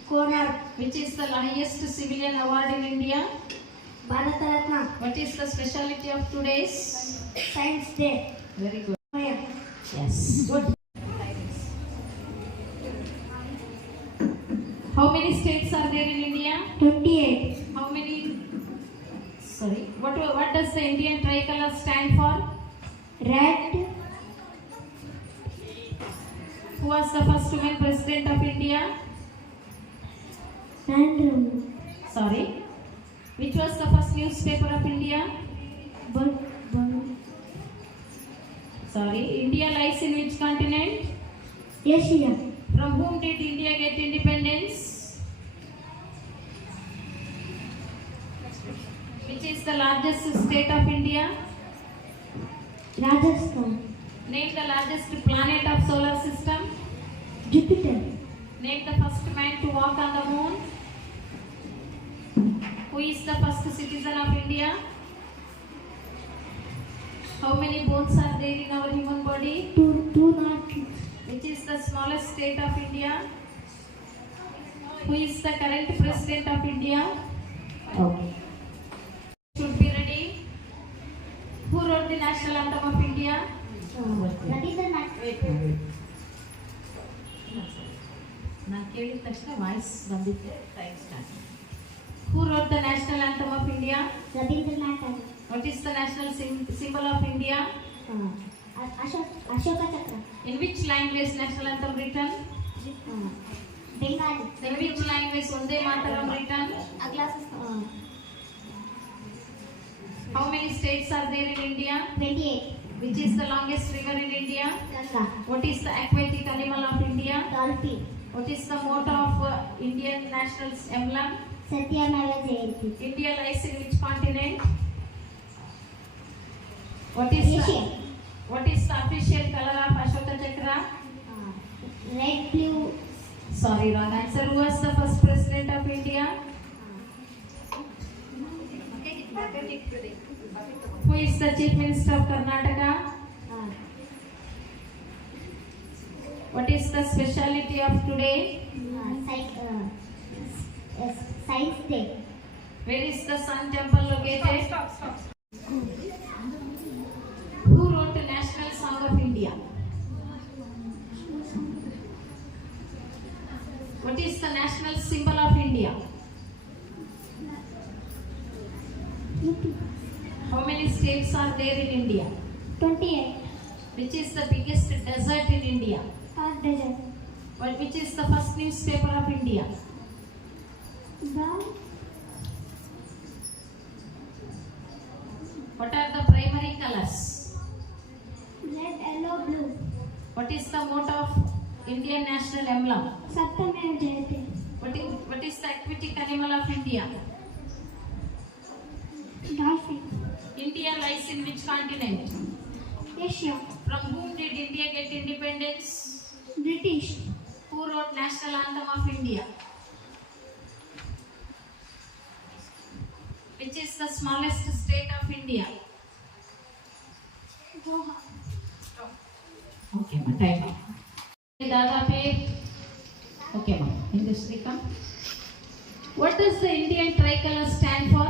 Konark. Which is the highest civilian award in India? Bharat Ratna. What is the specialty of today's? Science Day. Very good. Maya. Yes. Good. How many states are there in India? 28. How many? Sorry. What does the Indian tricolor stand for? Red. Who was the first woman president of India? Narendra. Sorry. Which was the first newspaper of India? Sorry. India lies in which continent? Asia. From whom did India get independence? Which is the largest state of India? Rajasthan. Name the largest planet of solar system. Jupiter. Name the first man to walk on the moon. Who is the first citizen of India? How many bones are there in our human body? 206. Which is the smallest state of India? Who is the current president of India? Okay. Should be ready. Who wrote the national anthem of India? ನಾನು ಕೇಳಿದ ತಕ್ಷಣ voice ಬಂದಿದ್ದೆ. Time start. Who wrote the national anthem of India? Rabindranath Tagore. What is the national symbol of India? Ashoka Chakra. In which language national anthem written? Bengali. In which language Vande Mataram written? How many states are there in India? 28. Which is the longest river in India? Ganga. What is the aquatic animal of India? Dolphin. What is the motto of Indian national emblem? Satyameva Jayanti. India lies in which continent? What is Asia. the official color of Ashoka Chakra? Red, blue. Sorry, wrong answer. Who was the first president of India? Who is the chief minister of Karnataka? What is the speciality of today? Science Day. Where is the Sun Temple located? Stop. Who wrote the national song of India? What is the national symbol of India? How many states are there in India? 28. Which is the biggest desert in India? Thar Desert. Which is the first newspaper of India? What are the primary colors? Red, yellow, blue. What is the motto of Indian national emblem? Satyameva Jayanti. What is the aquatic animal of India? Dolphin. India lies in which continent? Asia. From whom did India get independence? British. Who wrote national anthem of India? Which is the smallest state of India? Goa. Okay, ma. Time. Dada pe. Okay, ma. Industry come. What does the Indian tricolor stand for?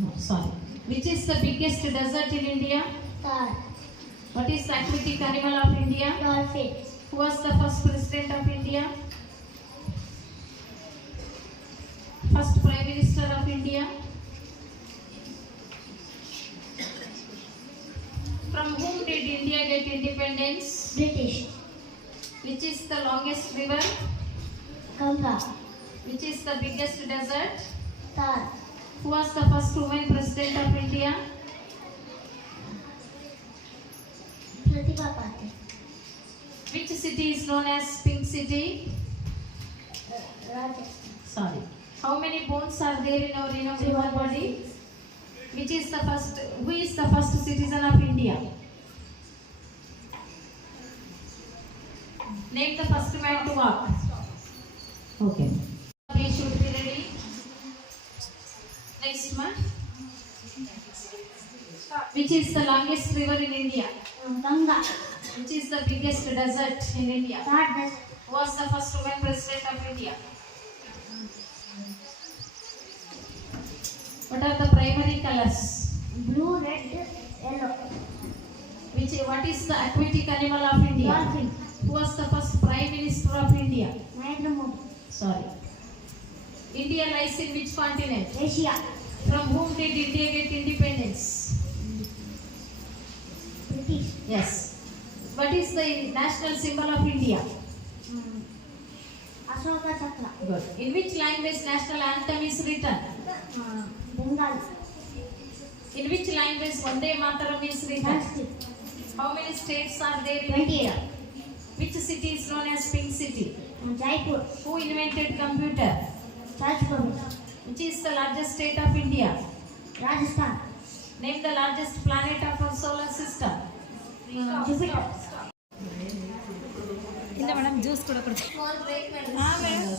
No, sorry. Which is the biggest desert in India? Thar. What is the aquatic animal of India? Dolphin. Who was the first president of India? First Prime Minister of India? From whom did India get independence? British. Which is the longest river? Ganga. Which is the biggest desert? Thar. Who was the first woman president of India? Pratibha Patil. Which city is known as Pink City? Rajasthan. Sorry. How many bones are there in our human body? Which is the first? Who is the first citizen of India? Name the first man to walk. Okay. We should be ready. Next one. Which is the longest river in India? Ganga. Which is the biggest desert in India? Thar Desert. Who was the first woman president of India? What are the primary colors? Blue, red, yellow. What is the aquatic animal of India? Dolphin. Who was the first Prime Minister of India? Narendra Modi. Sorry. India lies in which continent? Asia. From whom did India get independence? British. Yes. What is the national symbol of India? Ashoka Chakra. Good. In which language national anthem is written? Bengali. In which language Vande Mataram is written? Sanskrit. How many states are there in 28. India? Which city is known as Pink City? Jaipur. Who invented computer? Rajpur. Which is the largest state of India? Rajasthan. Name the largest planet of our solar system. Jupiter. ಇಲ್ಲ madam juice ಕೂಡ ಕೊಡ್ತೀವಿ.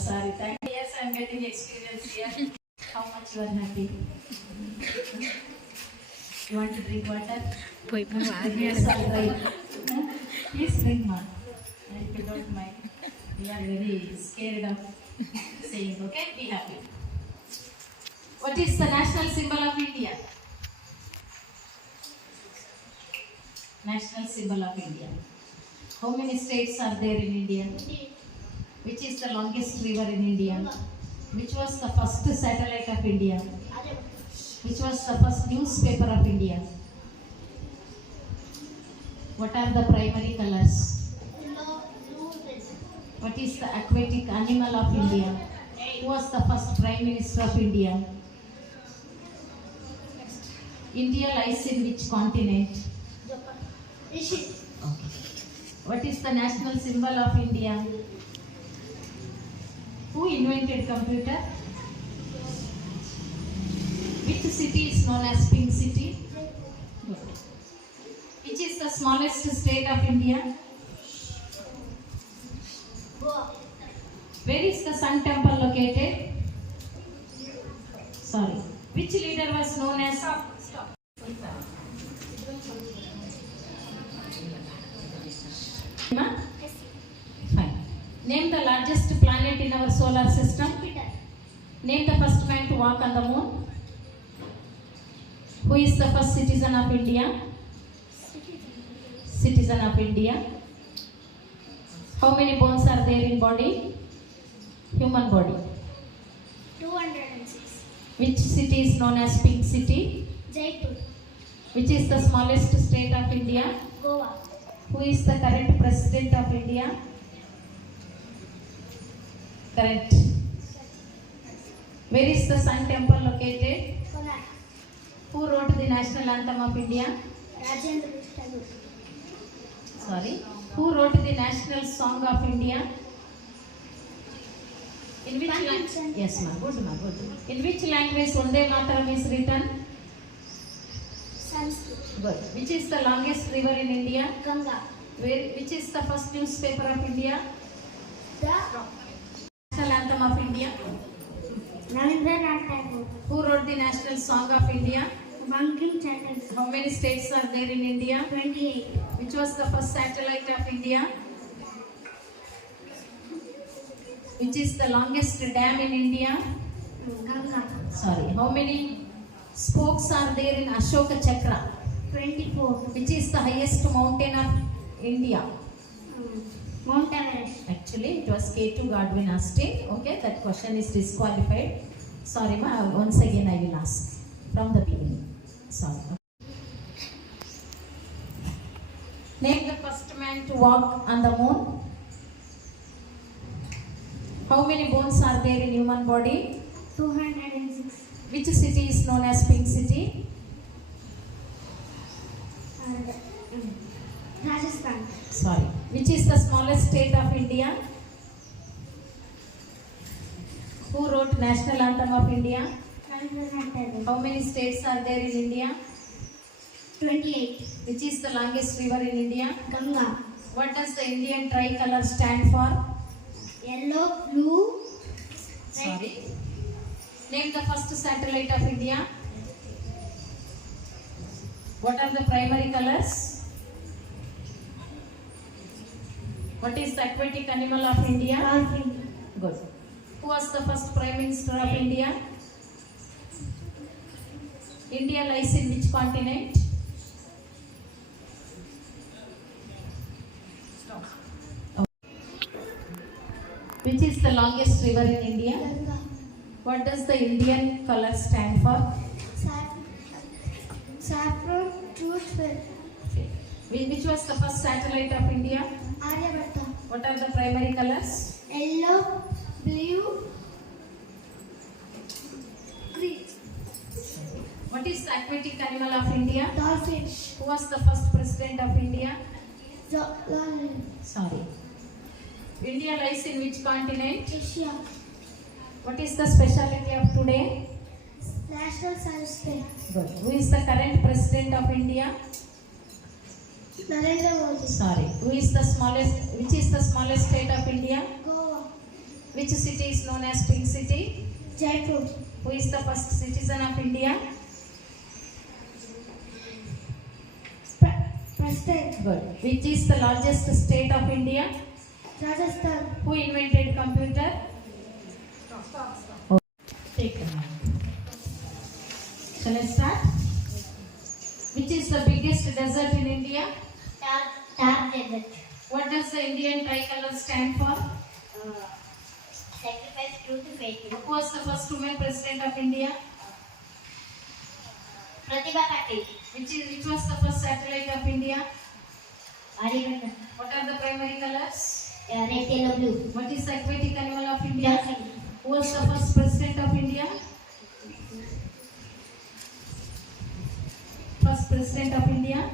Sorry, thank you. Yes, I am getting experience here. How much you are happy? You want to drink water? ಪೋಯ್ Yes, all right. Please bring one. If you don't mind, we are very scared of saying. Okay, be happy. What is the national symbol of India? National symbol of India. How many states are there in India? Which is the longest river in India? Which was the first satellite of India? Which was the first newspaper of India? What are the primary colors? What is the aquatic animal of India? Who was the first Prime Minister of India? India lies in which continent? Okay. What is the national symbol of India? Who invented computer? Which city is known as Pink City? Good. Which is the smallest state of India? Where is the Sun Temple located? Sorry. Which leader was known as? Fine. Name the largest planet in our solar system. Name the first man to walk on the moon. Who is the first citizen of India? Citizen of India. How many bones are there in body? Human body. 206. Which city is known as Pink City? Jaipur. Which is the smallest state of India? Goa. Who is the current president of India? Correct. Where is the Sun Temple located? Konark. Who wrote the national anthem of India? Rajendra Tagore. Sorry. Who wrote the national song of India? In which language? Yes, ma'am. Good, ma'am. Good. In which language Vande Mataram is written? Sanskrit. Good. Which is the longest river in India? Ganga. Which is the first newspaper of India? The National anthem of India. Ravindranath Tagore. Who wrote the national song of India? Bankim Chatterjee. How many states are there in India? 28. Which was the first satellite of India? Which is the longest dam in India? Ganga. Sorry. How many spokes are there in Ashoka Chakra? 24. Which is the highest mountain of India? Mount Everest. Actually, it was K2 Godwin asked it. Okay, that question is disqualified. Sorry, ma. Once again, I will ask from the beginning. Sorry. Name the first man to walk on the moon. How many bones are there in human body? 206. Which city is known as Pink City? Rajasthan. Sorry. Which is the smallest state of India? Who wrote national anthem of India? Ravindranath Tagore. How many states are there in India? 28. Which is the longest river in India? Ganga. What does the Indian tricolor stand for? Yellow, blue, Sorry. Name the first satellite of India. What are the primary colors? What is the aquatic animal of India? dolphin. Good. Who was the first Prime Minister of India? India lies in which continent? Which is the longest river in India? Ganga. What does the Indian color stand for? Saffron, truth, Which was the first satellite of India? Aryabhatta. What are the primary colors? Yellow, blue, green. What is the aquatic animal of India? Dolphin. Who was the first president of India? Sorry. India lies in which continent? Asia. What is the specialty of today? National Science Day. Good. Who is the current president of India? Narendra Modi. Sorry. Which is the smallest state of India? Goa. Which city is known as Pink City? Jaipur. Who is the first citizen of India? President Extent. Good. Which is the largest state of India? Rajasthan. Who invented computer? Oh. Take a minute. Shall I start? Which is the biggest desert in India? Tab desert. What does the Indian tricolor stand for? Sacrifice, truth, faith. Who was the first woman president of India? Pratibha Patil. Which was the first satellite of India? Aryabhatta. What are the primary colors? Red, yellow, blue. What is the aquatic animal of India? Dolphin. Who was the first president of India? First president of India.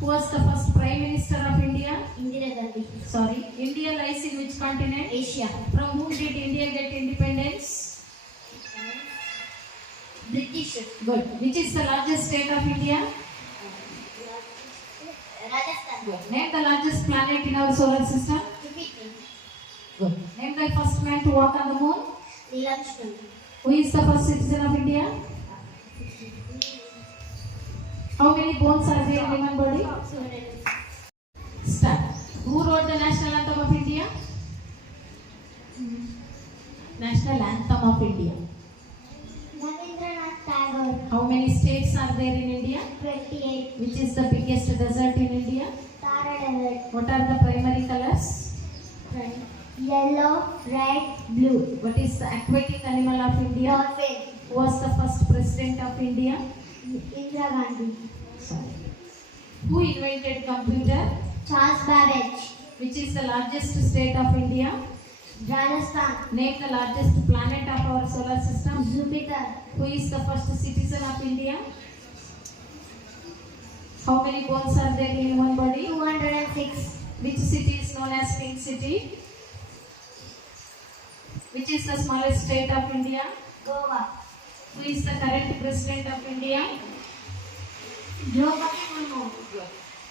Who was the first prime minister of India? Indira Gandhi. Sorry. India lies in which continent? Asia. From whom did India get independence? British. Good. Which is the largest state of India? Rajasthan. Good. Name the largest planet in our solar system. Jupiter. Good. Name the first man to walk on the moon. Neil Armstrong. Who is the first citizen of India? How many bones are there in human body? Start. Who wrote the national anthem of India? National anthem of India. Rabindranath Tagore. How many states are there in India? 28. Which is the biggest desert in India? Thara Desert. What are the primary colors? Yellow, red, blue. What is the aquatic animal of India? Dolphin. Who was the first president of India? Indira Gandhi. Sorry. Who invented computer? Charles Babbage. Which is the largest state of India? Rajasthan. Name the largest planet of our solar system. Jupiter. Who is the first citizen of India? How many bones are there in one body? 206. Which city is known as Pink City? Which is the smallest state of India? Goa. Who is the current president of India? Draupadi Murmu.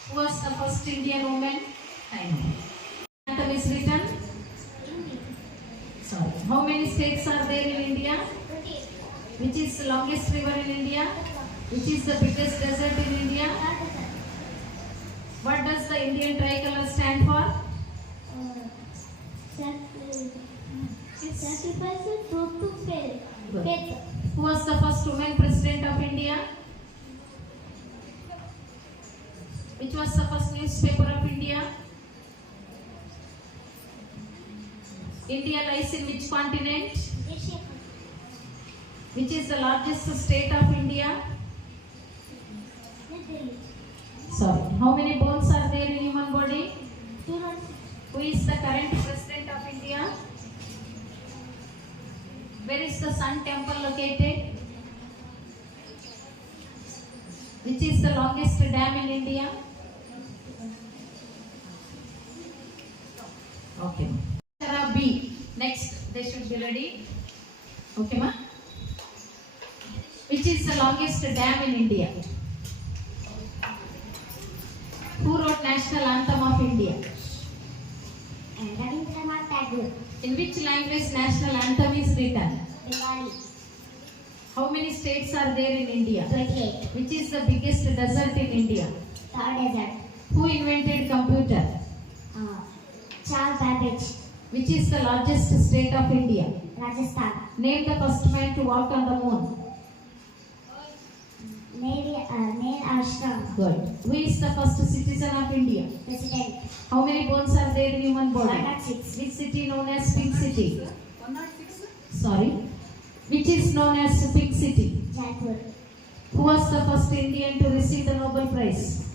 Who was the first Indian woman? Time. Anthem is written. Sorry. How many states are there in India? 20. Which is the longest river in India? Which is the biggest desert in India? Rajasthan. What does the Indian tricolor stand for? Sacrifice, truth to faith. Good. Faith. Who was the first woman president of India? Which was the first newspaper of India? India lies in which continent? Asia. Which is the largest state of India? Sorry. How many bones are there in human body? 206. Who is the current president of India? Where is the Sun Temple located? Which is the longest dam in India? Okay. Aksara B. Next, they should be ready. Okay, ma? Which is the longest dam in India? Who wrote National Anthem of India? Rabindranath Tagore. In which language National Anthem is written? Bengali. How many states are there in India? 28. Which is the biggest desert in India? Thara Desert. Who invented computer? Charles Babbage. Which is the largest state of India? Rajasthan. Name the first man to walk on the moon. Neil Armstrong. Good. Who is the first citizen of India? President. How many bones are there in human body? 106. Which city known as Pink City? Sorry. Which is known as Pink City? Jaipur. Who was the first Indian to receive the Nobel Prize?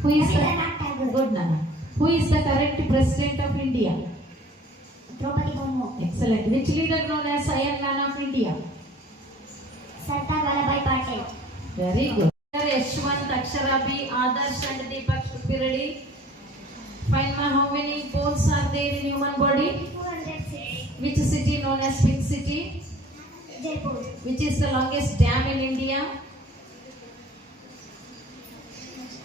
Who is the Rabindranath Tagore. good Nana? Who is the current president of India? Draupadi Murmu. Excellent. Which leader known as Iron Man of India? Sardar Vallabhbhai Patel. Very good. Yashwant, Akshara B, Adarsh and Deepak should be ready. Find ma how many bones are there in human body? 206. Which city known as Pink City? Jaipur. Which is the longest dam in India?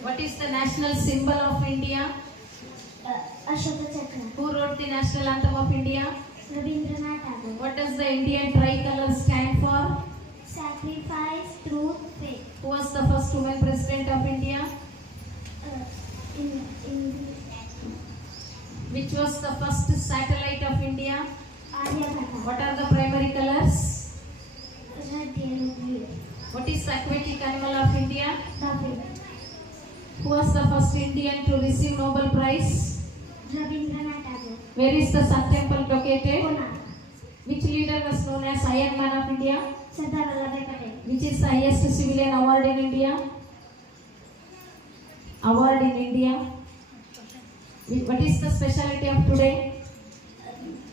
What is the national symbol of India? Ashoka Chakra. Who wrote the national anthem of India? Rabindranath Tagore. What does the Indian tricolor stand for? Sacrifice, truth, faith. Who was the first woman president of India? Which was the first satellite of India? Aryabhatta. What are the primary colors? Red, yellow, blue. What is the aquatic animal of India? Dolphin. Who was the first Indian to receive Nobel Prize? Rabindranath Tagore. Where is the Sun Temple located? Konark. Which leader was known as Iron Man of India? Sardar Vallabhbhai Patel. Which is the highest civilian award in India? Award in India. What is the specialty of today?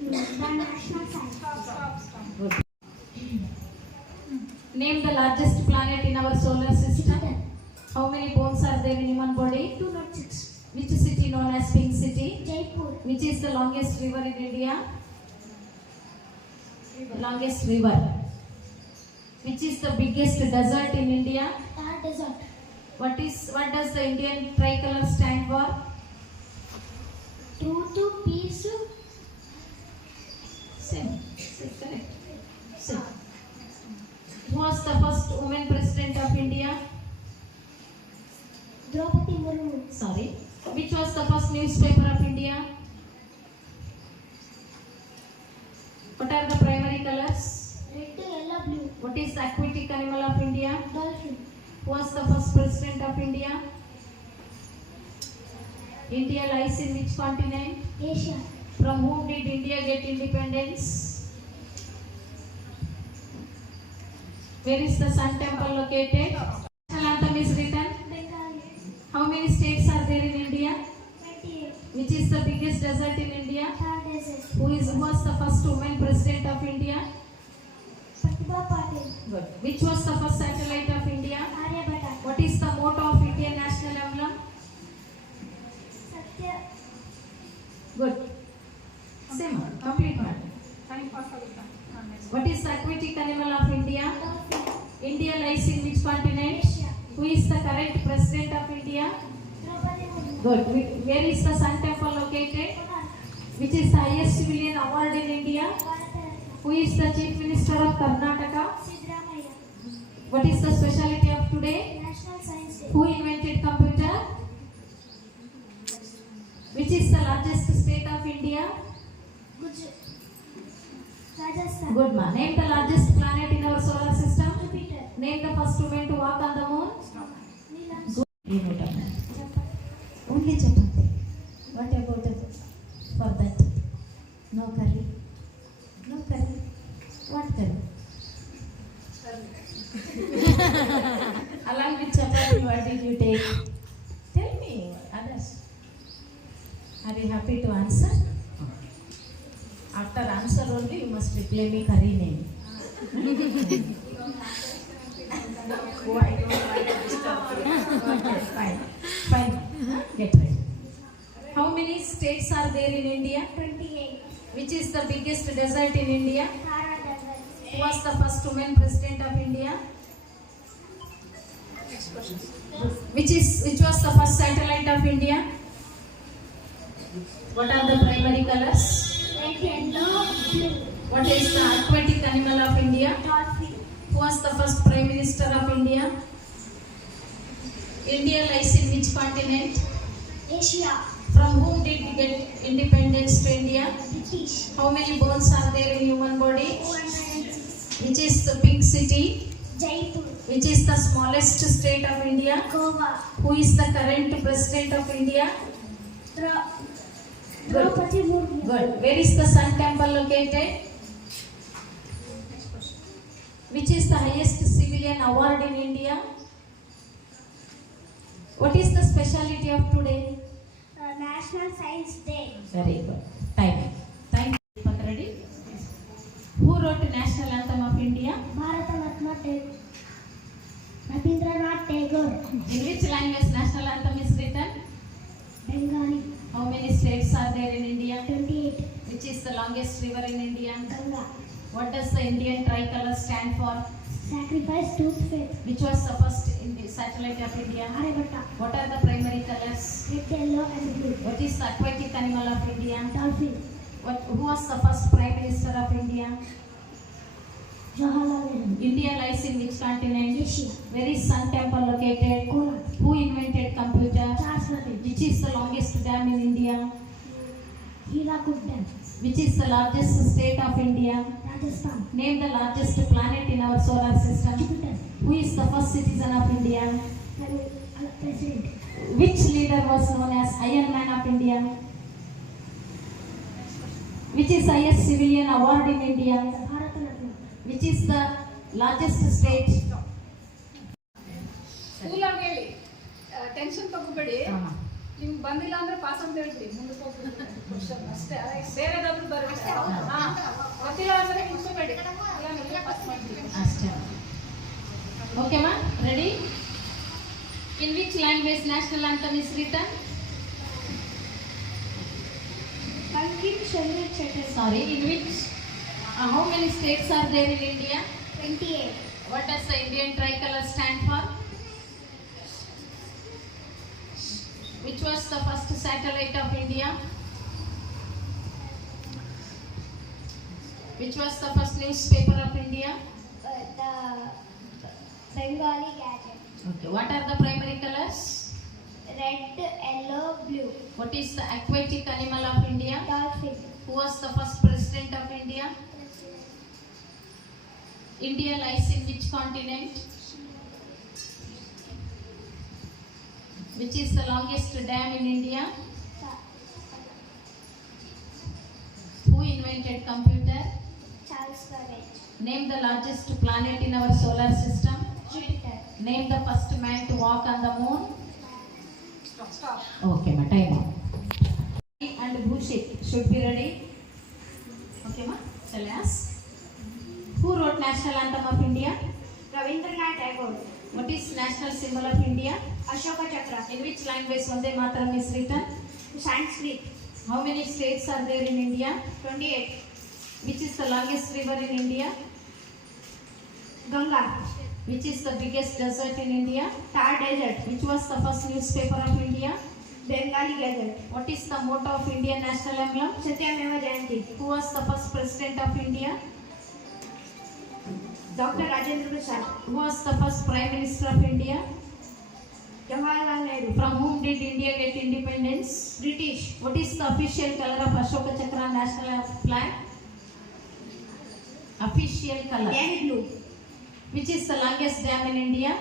The national science. Good. Name the largest planet in our solar system. How many bones are there in human body? 206. Which city known as Pink City? Jaipur. Which is the longest river in India? Longest river. Which is the biggest desert in India? Thar Desert. What does the Indian tricolor stand for? Truth, peace. Same. Correct. Same. Who was the first woman president of India? Draupadi Murmu. Sorry. Which was the first newspaper of India? What are the primary colors? Red, yellow, blue. What is the aquatic animal of India? Dolphin. Who was the first president of India? India lies in which continent? Asia. From whom did India get independence? Where is the Sun Temple located? National anthem is written. Bengali. How many states are there in India? 28. Which is the biggest desert in India? Thar Desert. Who was the first woman president of India? Pratibha Patil. Good. Which was the first satellite of India? Aryabhatta. What is the motto of Indian national emblem? Satya. Good. Same one. Complete one. What is the aquatic animal of India? Dolphin. India lies in which continent? Asia. Who is the current president of India? Draupadi Murmu. Good. Where is the Sun Temple located? Konark. Which is the highest civilian award in India? Bharat Ratna. Who is the chief minister of Karnataka? Siddaramaiah. What is the specialty of today? National Science Day. Who invented computer? Which is the largest state of India? Gujarat. Rajasthan. Good man. Name the largest planet in our solar system. Jupiter. Name the first woman to walk on the moon. Neelam. Japan. Only Japan. What about it for that? No curry. No curry. What curry? Along with chapati, what did you take? Tell me, others. Are you happy to answer? After answer only, you must reply me curry name. Oh, I don't like to disturb you. Okay, fine. Get ready. How many states are there in India? 28. Which is the biggest desert in India? Thar Desert. Who was the first woman president of India? Which was the first satellite of India? What are the primary colors? Red, yellow, blue. What is the aquatic animal of India? Dolphin. Who was the first Prime Minister of India? India lies in which continent? Asia. From whom did we get independence to India? British. How many bones are there in human body? 206. Which is the Pink City? Jaipur. Which is the smallest state of India? Goa. Who is the current president of India? Draupadi Murmu. Good. Where is the Sun Temple located? Which is the highest civilian award in India? What is the specialty of today? National Science Day. Very good. Time. Deepak, ready? Who wrote the national anthem of India? Bharat Ratna Tagore. Rabindranath Tagore. In which language national anthem is written? Bengali. How many states are there in India? 28. Which is the longest river in India? Ganga. What does the Indian tricolor stand for? Sacrifice, tooth, faith. Which was the first satellite of India? Aryabhatta. What are the primary colors? Red, yellow, and blue. What is the aquatic animal of India? Dolphin. Who was the first Prime Minister of India? Jawaharlal Nehru. India lies in which continent? Asia. Where is Sun Temple located? Konark. Who invented computer? Charles Guddam. Which is the largest state of India? Rajasthan. Name the largest planet in our solar system. Jupiter. Who is the first citizen of India? President. Which leader was known as Iron Man of India? Which is the highest civilian award in India? Bharat Ratna. Which is the largest state? ಕೂಲಾಗಿ ಹೇಳಿ, tension ತಗೋಬೇಡಿ. ನಿಮ್ಗೆ ಬಂದಿಲ್ಲ ಅಂದ್ರೆ pass ಅಂತ ಹೇಳ್ಬಿಡಿ, ಮುಂದಕ್ಕೆ ಹೋಗ್ಬಿಡಿ. Question ಅಷ್ಟೇ, ಬೇರೆದಾದ್ರೂ ಬರುತ್ತೆ. ಗೊತ್ತಿಲ್ಲ ಅಂದ್ರೆ ಮುಗಿಸಬೇಡಿ, ಪಾಸ್ ಮಾಡ್ಬಿಡಿ ಅಷ್ಟೇ. Okay ma, ready? In which language national anthem is written? Bankim Chandra Chatterjee. Sorry, in which? How many states are there in India? 28. What does the Indian tricolor stand for? Which was the first satellite of India? Which was the first newspaper of India? The Bengali Gazette. Okay. What are the primary colors? Red, yellow, blue. What is the aquatic animal of India? Dolphin. Who was the first president of India? India lies in which continent? Which is the longest dam in India? Who invented computer? Charles Babbage. Name the largest planet in our solar system. Jupiter. Name the first man to walk on the moon. Stop. Okay, ma, time out. And Bhushit should be ready. Okay, ma. Shall I ask? Who wrote national anthem of India? Rabindranath Tagore. What is national symbol of India? Ashoka Chakra. In which language Vande Mataram is written? Sanskrit. How many states are there in India? 28. Which is the longest river in India? Ganga. Which is the biggest desert in India? Thar Desert. Which was the first newspaper of India? Bengali Gazette. What is the motto of Indian national emblem? Satyameva Jayanti. Who was the first president of India? Dr. Rajendra Prasad. Who was the first prime minister of India? Jawaharlal Nehru. From whom did India get independence? British. What is the official color of Ashoka Chakra national flag? Official color. Navy blue. Which is the longest dam in India?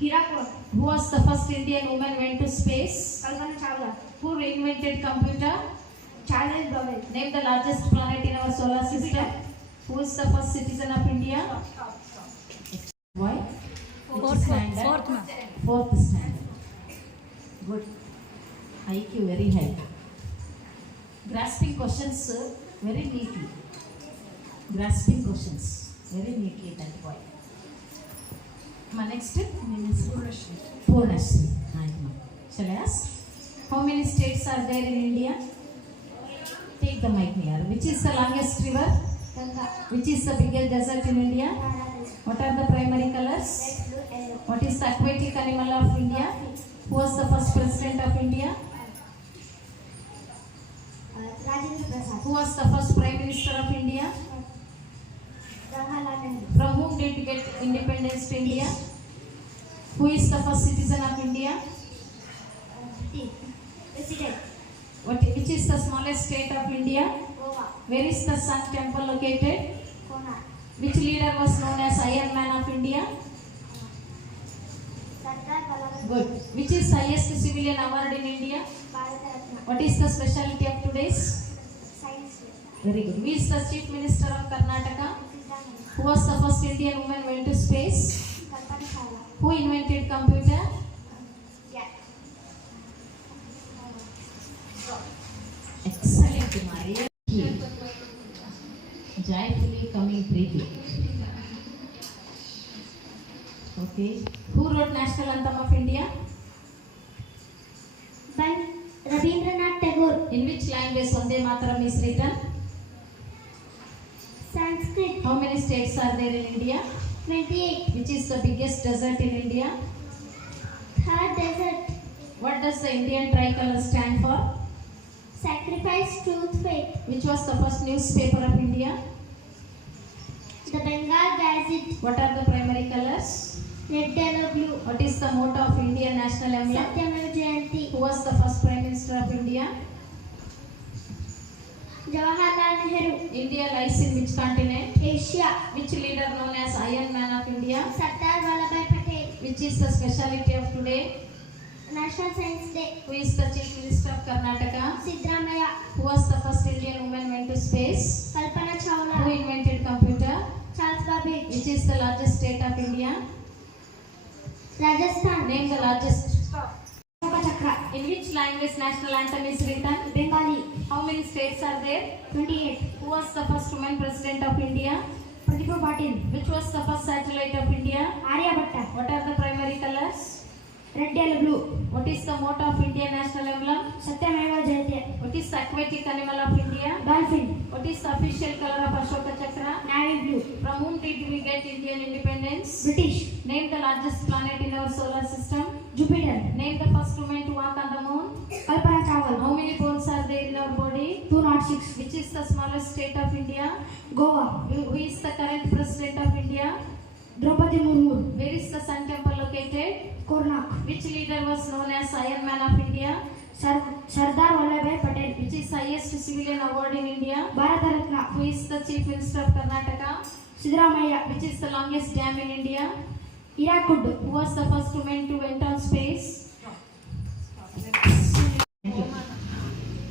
Hirakud. Who was the first Indian woman went to space? Kalpana Chawla. Who invented computer? Charles Babbage. Name the largest planet in our solar system. Who is the first citizen of India? Why? Fourth standard? ma. Fourth standard. Good. IQ very high. Grasping questions very neatly. Grasping questions very neatly, that boy. My next name is Purnashri. Shall I ask? How many states are there in India? Take the mic near. Which is the longest river? Ganga. Which is the biggest desert in India? What are the primary colors? Red, blue, yellow. What is the aquatic animal of India? Who was the first president of India? Rajendra Prasad. Who was the first prime minister of India? Jawaharlal Nehru. From whom did we get independence to India? Who is the first citizen of India? President. Which is the smallest state of India? Goa. Where is the Sun Temple located? Konark. Which leader was known as Iron Man of India? Sardar Vallabhbhai. Good. Which is the highest civilian award in India? Bharat Ratna. What is the specialty of today's? Science. Very good. Who is the chief minister of Karnataka? Siddhamaya. Who was the first Indian woman went to space? Kalpana Chawla. Who invented computer? Yeah. Excellent, Maria. Joyfully coming pretty. Okay. Who wrote national anthem of India? By Rabindranath Tagore. In which language Vande Mataram is written? Sanskrit. How many states are there in India? 28. Which is the biggest desert in India? Thar Desert. What does the Indian tricolor stand for? Sacrifice, truth, faith. Which was the first newspaper of India? The Bengal Gazette. What are the primary colors? Red, yellow, blue. What is the motto of Indian national emblem? Satyameva Jayanti. Who was the first prime minister of India? Jawaharlal Nehru. India lies in which continent? Asia. Which leader known as Iron Man of India? Sardar Vallabhbhai Patel. Which is the speciality of today? National Science Day. Who is the Chief Minister of Karnataka? Sidramaya. Who was the first Indian woman went to space? Kalpana Who Chawla. invented computer? Charles Babbage. Which is the largest state of India? Rajasthan. Name the largest. Ashoka Chakra. In which language national anthem is written? Bengali. How many states are there? 28. Who was the first woman president of India? Pratibha Patil. Which was the first satellite of India? Aryabhatta. What are the primary colors? Red, yellow, blue. What is the motto of Indian national emblem? Satyameva Jayate. What is the aquatic animal of India? Dolphin. What is the official color of Ashoka Chakra? Navy blue. From whom did we get Indian independence? British. Name the largest planet in our solar system. Jupiter. Name the first woman to walk on the moon. Kalpana Chawla. How many bones are there in our body? 206. Which is the smallest state of India? Goa. Who is the current president of India? Draupadi Murmu. Where is the Sun Temple located? Kornak. Which leader was known as Iron Man of India? Sardar Vallabhbhai Patel. Which is highest civilian award in India? Bharata Ratna. Who is the Chief Minister of Karnataka? Sidramaya. Which is the longest dam in India? Hirakud. Who was the first woman to enter space?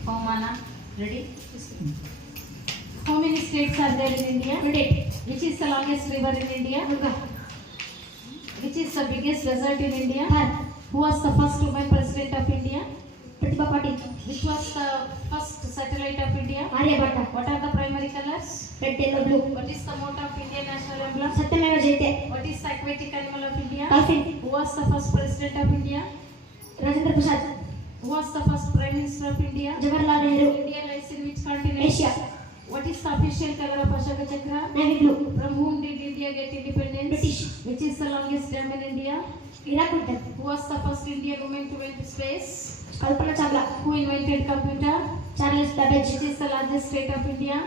Homana. Ready? How many states are there in India? 28. Which is the longest river in India? Durga. Which is the biggest desert in India? Thar. Who was the first woman president of India? Pratibha Patil. Which was the first satellite of India? Aryabhatta. What are the primary colors? Red, yellow, blue. What is the motto of Indian national emblem? Satyameva Jayate. What is the aquatic animal of India? Dolphin. Who was the first president of India? Rajendra Prasad. Who was the first prime minister of India? Jawaharlal Nehru. India lies in which continent? Asia. What is the official color of Ashoka Chakra? Navy blue. From whom did India get independence? British. Which is the longest dam in India? Hirakud. Who was the first Indian woman to went to space? Kalpana Chawla. Who invented computer? Charles Babbage. Which is the largest state of India?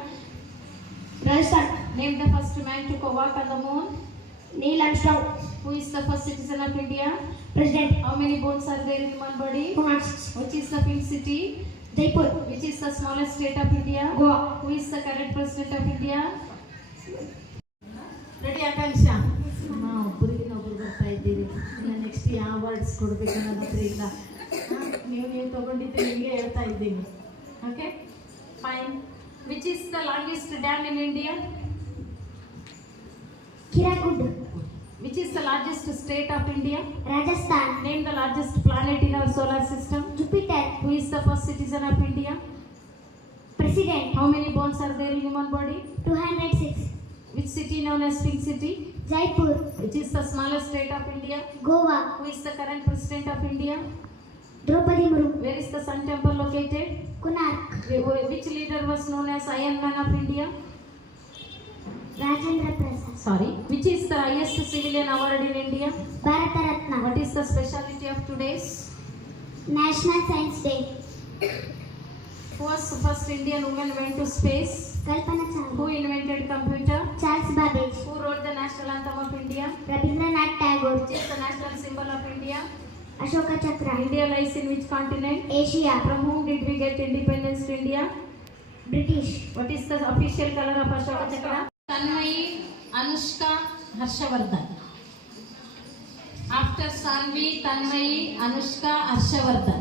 Rajasthan. Name the first man to walk on the moon. Neil Armstrong. Who is the first citizen of India? President. How many bones are there in one body? 206. Which is the pink city? Jaipur. Which is the smallest state of India? Goa. Who is the current president of India? Ready, Akansha? ಒಬ್ಬರಿಗೆ ಒಬ್ಬರು ಬರ್ತಾ ಇದ್ದೀರಿ. ಇನ್ನು next ಯಾವ words ಕೊಡಬೇಕು ನನ್ನ ಹತ್ರ ಇಲ್ಲ. ನೀವು ತಗೊಂಡಿದ್ದು ನಿಮಗೆ ಹೇಳ್ತಾ ಇದ್ದೀನಿ. Okay fine. Which is the longest dam in India? Hirakud. Which is the largest state of India? Rajasthan. Name the largest planet in our solar system. Jupiter. Who is the first citizen of India? President. How many bones are there in human body? 206. Which city known as Pink City? Jaipur. Which is the smallest state of India? Goa. Who is the current president of India? Draupadi Murmu. Where is the Sun Temple located? Konark. Which leader was known as Iron Man of India? Rajendra Prasad. Sorry. Which is the highest civilian award in India? Bharata Ratna. What is the speciality of today's? National Science Day. Who was the first Indian woman went to space? Kalpana Who Chawla. invented computer? Charles Babbage. Who wrote the national anthem of India? Rabindranath Tagore. Which is the national symbol of India? Ashoka Chakra. India lies in which continent? Asia. From whom did we get independence to India? British. What is the official color of Ashoka Chakra? Tanmayi, Anushka, Harshavardhan. After Sanvi, Tanmayi, Anushka, Harshavardhan.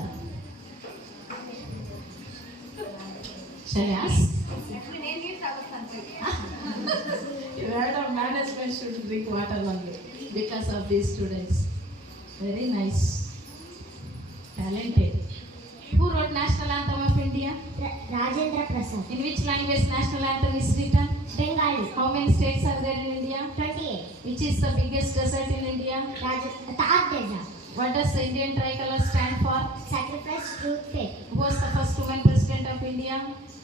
Shall I ask? You heard of management should drink water only because of these students. Very nice. Talented. Who wrote national anthem of India? Rajendra Prasad. In which language national anthem is written? Bengali. How many states are there in India? 28. Which is the biggest desert in India? Thar Desert. What does the Indian tricolor stand for? Sacrifice, truth, faith. Who was the first woman president of India?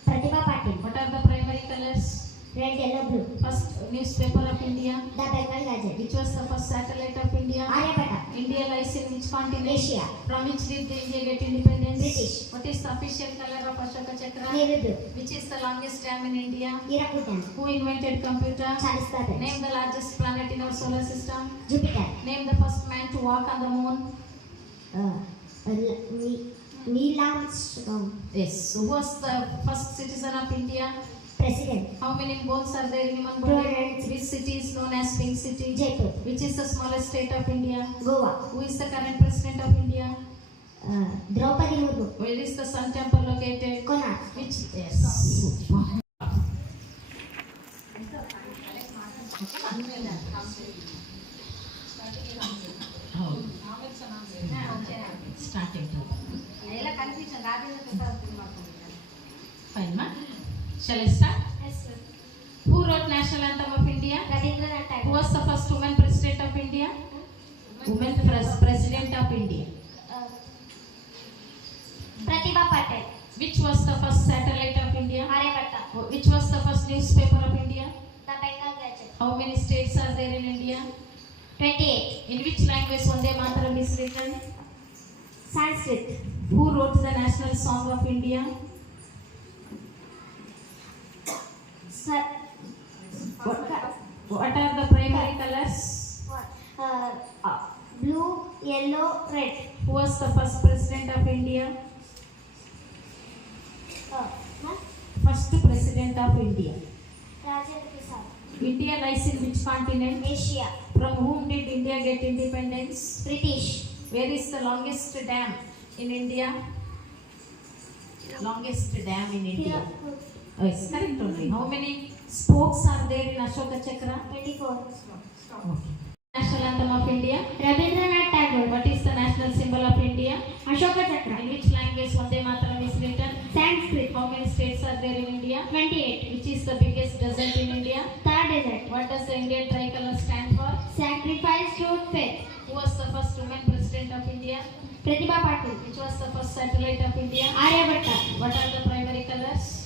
Pratibha Patil. What are the primary colors? Red, yellow, blue. First newspaper of India? The Bengal Gazette. Which was the first satellite of India? Aryabhatta. India lies in which continent? Asia. From which did the India get independence? British. What is the official color of Ashoka Chakra? Navy blue. Which is the longest dam in India? Hirakud. Who invented computer? Charles Babbage. Name the largest planet in our solar system. Jupiter. Name the first man to walk on the moon. Neil Armstrong. Yes. So who was the first citizen of India? President. How many bones are there in human body? 206. Which city is known as Pink City? Jaipur. Which is the smallest state of India? Goa. Who is the current president of India? Draupadi Murmu. Where is the Sun Temple located? Konark. Which? Yes. Starting to. Fine, ma. Shall I start? Yes, sir. Who wrote National Anthem of India? Rabindranath Who Tagore. was the first woman president of India? Woman president of India. Pratibha Patel. Which was the first satellite of India? Aryabhatta. Which was the first newspaper of India? The Bengal Gazette. How many states are there in India? 28. In which language Vande Mataram is written? Sanskrit. Who wrote the national song of India? Sir. What are the primary colors? Blue, yellow, red. Who was the first president of India? First president of India. Rajendra Prasad. India lies in which continent? Asia. From whom did India get independence? British. Where is the longest dam in India? Longest dam in India. Hirakud. Oh, it's correct only. How many spokes are there in Ashoka Chakra? 24. National Anthem of India. Rabindranath Tagore. What is the national symbol of India? Ashoka Chakra. In which language Vande Mataram is written? Sanskrit. How many states are there in India? 28. Which is the biggest desert in India? Thar Desert. What does the Indian tricolor stand for? Sacrifice to faith. Who was the first woman president of India? Pratibha Patil. Which was the first satellite of India? Aryabhatta. What are the primary colors?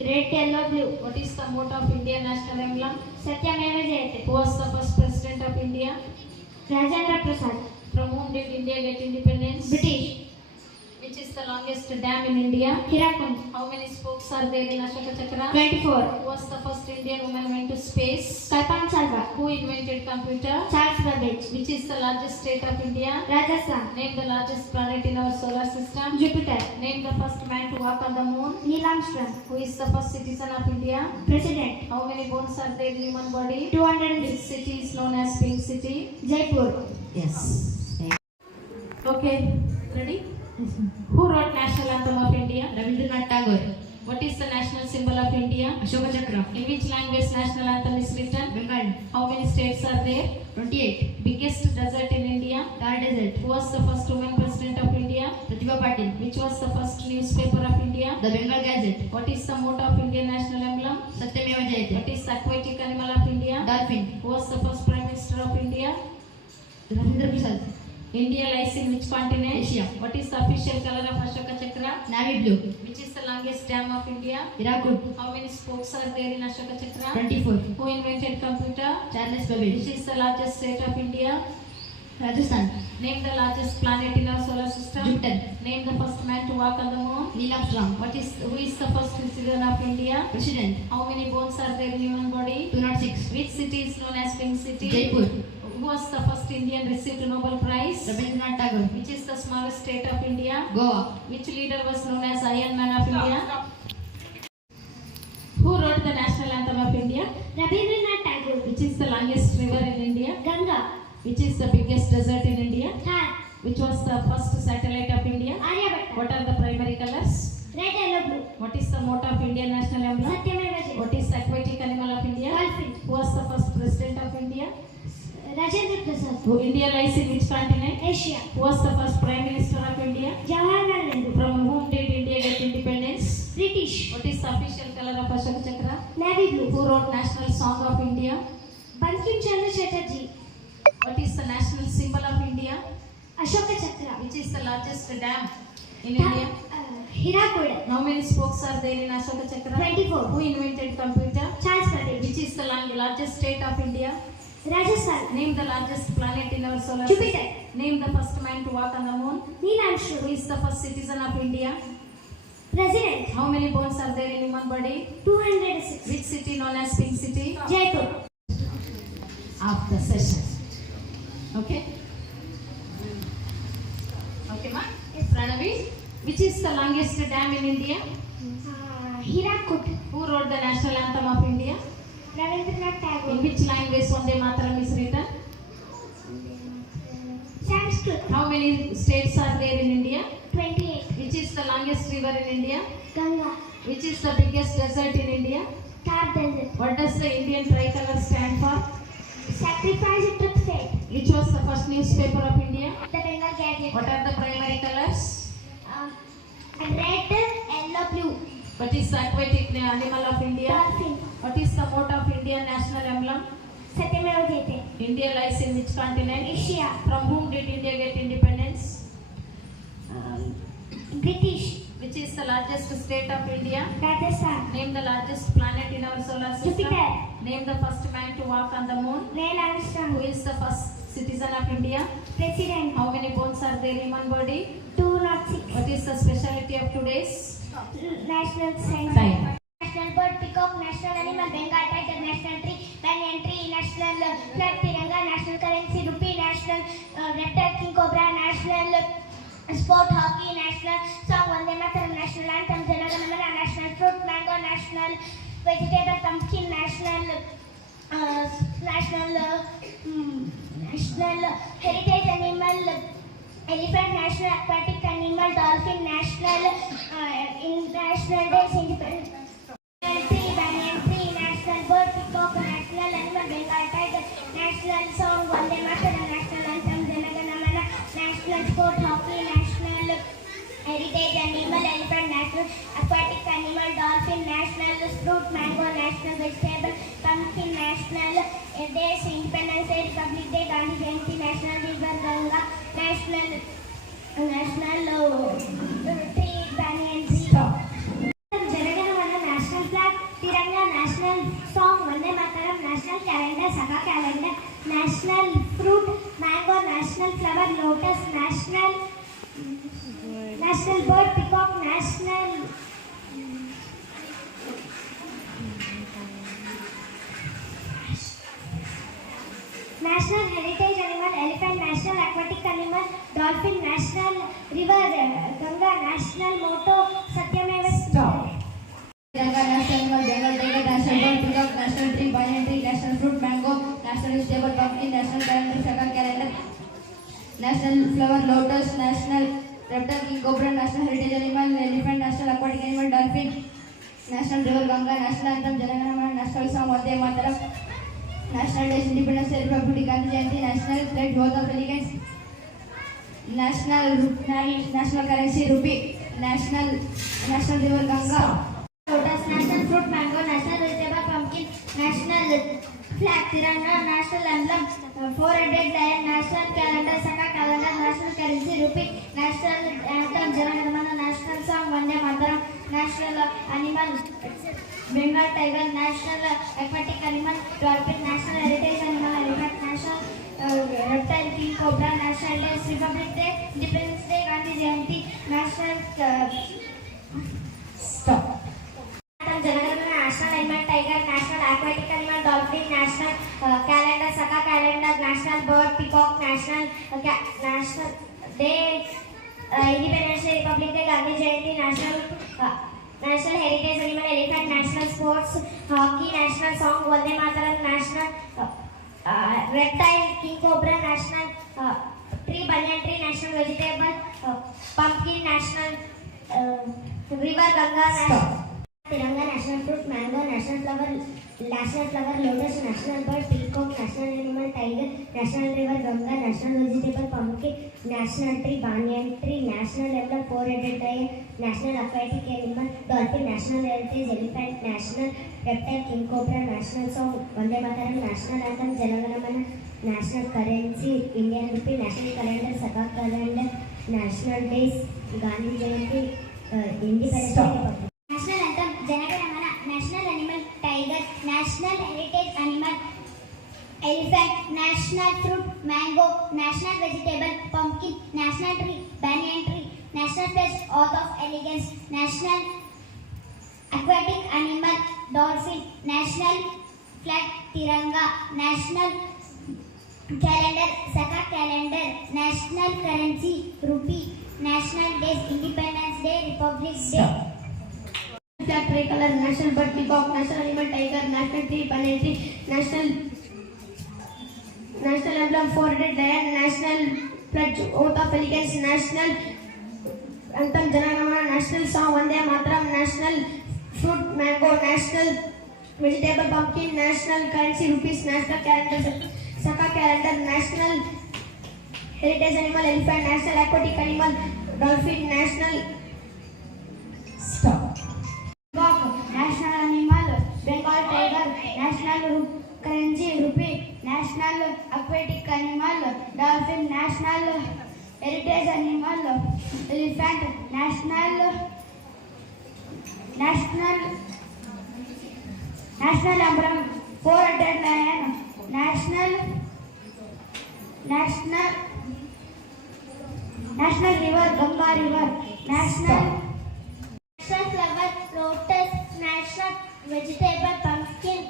Red, yellow, blue. What is the motto of Indian national emblem? Satyameva Jayate. Who was the first president of India? Rajendra Prasad. From whom did India get independence? British. Which is the longest dam in India? Hirakud. How many spokes are there in Ashoka Chakra? 24. Who was the first Indian woman went to space? Kalpan Salva. Who invented computer? Charles Babbage. Which is the largest state of India? Rajasthan. Name the largest planet in our solar system. Jupiter. Name the first man to walk on the moon. Neil Armstrong. Who is the first citizen of India? President. How many bones are there in human body? 206. Which city is known as Pink City? Jaipur. Yes. Okay. Ready? Who wrote National Anthem of India? Rabindranath Tagore. What is the national symbol of India? Ashoka Chakra. In which language national anthem is written? Bengal. How many states are there? 28. Biggest desert in India? Thar Desert. Who was the first woman president of India? Pratibha Patil. Which was the first newspaper of India? The Bengal Gazette. What is the motto of Indian national emblem? Satyameva Jayate. What is the aquatic animal of India? Dolphin. Who was the first prime minister of India? Rajendra Prasad. India lies in which continent? Asia. What is the official color of Ashoka Chakra? Navy blue. Which is the longest dam of India? Hirakud. How many spokes are there in Ashoka Chakra? 24. Who invented computer? Charles Which Babbage. is the largest state of India? Rajasthan. Name the largest planet in our solar system. Jupiter. Name the first man to walk on the moon. Neil Armstrong. Who is the first citizen of India? President. How many bones are there in human body? 206. Which city is known as Pink City? Jaipur. Who was the first Indian received Nobel Prize? Rabindranath Tagore. Which is the smallest state of India? Goa. Which leader was known as Iron Man of India? Who wrote the national anthem of India? Rabindranath Tagore. Which is the longest river in India? Ganga. Which is the biggest desert in India? Thar. Which was the first satellite of India? Aryabhatta. What are the primary colors? Red, yellow, blue. What is the motto of Indian national emblem? Satyameva Jayate. What is the aquatic animal of India? Dolphin. Who was the first president of India? Rajendra Prasad. Who India lies in which continent? Asia. Who was the first prime minister of India? Jawaharlal Nehru. From whom did India get independence? British. What is the official color of Ashoka Chakra? Navy blue. Who wrote national song of India? Bankim Chandra Chatterjee. What is the national symbol of India? Ashoka Chakra. Which is the largest dam in India? Hirakud. How many spokes are there in Ashoka Chakra? 24. Who invented computer? Charles Babbage. Which is the largest state of India? Rajasthan. Name the largest planet in our solar Jupiter. system. Name the first man to walk on the moon. Neil Who Armstrong. is the first citizen of India? President. How many bones are there in human body? 206. Which city known as Pink City? Jaipur. Of the session. Okay? Okay, ma? Pranavi, Which is the longest dam in India? Hirakud. Who wrote the national anthem of India? Rabindranath In Tagore. which language Vande Mataram is written? Sanskrit. How many states are there in India? 28. Which is the longest river in India? Ganga. Which is the biggest desert in India? Thar Desert. What does the Indian tricolor stand for? Sacrifice it to fate. Which was the first newspaper of India? The Bengal Gazette. What are the primary colors? Red, yellow, blue. What is the aquatic animal of India? Dolphin. What is the motto of Indian national emblem? Satyameva Jayate. India lies in which continent? Asia. From whom did India get independence? British. Which is the largest state of India? Rajasthan. Name the largest planet in our solar system. Jupiter. Name the first man to walk on the moon. Neil Armstrong. Who is the first citizen of India? President. How many bones are there in one body? 206. What is the specialty of today's? National Science. Time. National bird, peacock, national animal, Bengal tiger, national tree, banyan tree, national flag, Tiranga, national currency, rupee, national reptile, king cobra, national sport, hockey, national song, Vande Mataram, national anthem, Jana Gana Mana, national fruit, mango, national vegetable, pumpkin, national heritage animal, elephant, national aquatic animal, dolphin, national international days, independence. Tree, banyan tree, national bird, peacock, national animal, Bengal tiger, national song, Vande Mataram, national anthem, Jana Gana Mana, national sport, hockey, national heritage animal, elephant, national aquatic animal, dolphin, national fruit, mango, national vegetable, pumpkin, national days, independence day, Republic Day, Gandhi Jayanti, national river Ganga, national tree, banyan tree. National flag, Tiranga, national song, Vande Mataram, national calendar, Saka calendar, national fruit, mango, national flower, lotus, national bird, peacock, national heritage animal, elephant, national aquatic animal, dolphin, national river Ganga, national motto, Satyameva. Tiranga, national animal, Bengal tiger, national bird, peacock, national tree, banyan tree, national fruit, mango, national vegetable, pumpkin, national calendar, Saka calendar, national flower, lotus, national reptile, king cobra, national heritage animal, elephant, national aquatic animal, dolphin, national river Ganga, national anthem, Jana Gana Mana, national song, Vande Mataram, national days, independence day, Republic, Gandhi Jayanti, national flag, oath of allegiance, national currency, rupee, national river Ganga. Lotus, national fruit, mango, national vegetable, pumpkin, national flag, Tiranga, national emblem, four-headed lion, national calendar, Saka calendar, national currency, rupee, national anthem, Jana Gana Mana, national song, Vande Mataram, national animal, Bengal tiger, national aquatic animal, dolphin, national heritage animal, elephant, national reptile, king cobra, national days, Republic Day, Independence Day, Gandhi Jayanti, national national animal, tiger, national aquatic animal, dolphin, national calendar, Saka calendar, national bird, peacock, national day, Independence Day, Republic Day, Gandhi Jayanti, national heritage animal, elephant, national sports, hockey, national song, Vande Mataram, national reptile, king cobra, national tree, banyan tree, national vegetable, pumpkin, national river Ganga, Tiranga, national fruit, mango, national flower, lotus, national bird, peacock, national animal, tiger, national river Ganga, national vegetable, pumpkin, national tree, banyan tree, national emblem, four-headed lion, national aquatic animal, dolphin, national heritage, elephant, national reptile, king cobra, national song, Vande Mataram, national anthem, Jana Gana Mana, national currency, Indian rupee, national calendar, Saka calendar, national days, Gandhi Jayanti, Independence Day, Republic. National anthem, Jana Gana Mana, national animal, tiger, national heritage animal, elephant, national fruit, mango, national vegetable, pumpkin, national tree, banyan tree, national pledge, oath of allegiance, national aquatic animal, dolphin, national flag, Tiranga, national calendar, Saka calendar, national currency, rupee, national days, Independence Day, Republic Day. Flag tricolor, national bird peacock, national animal tiger, national tree banyan tree, national emblem four-headed lion, national pledge oath of allegiance, national anthem Janagamana, national song Vande Mataram, national fruit mango, national vegetable pumpkin, national currency rupees, national calendar Saka calendar, national heritage animal elephant, national aquatic animal dolphin, national peacock, national animal Bengal tiger, national currency rupee, national aquatic animal dolphin, national heritage animal elephant, national emblem four-headed lion, national river Ganga river, national Flower, lotus, national vegetable pumpkin,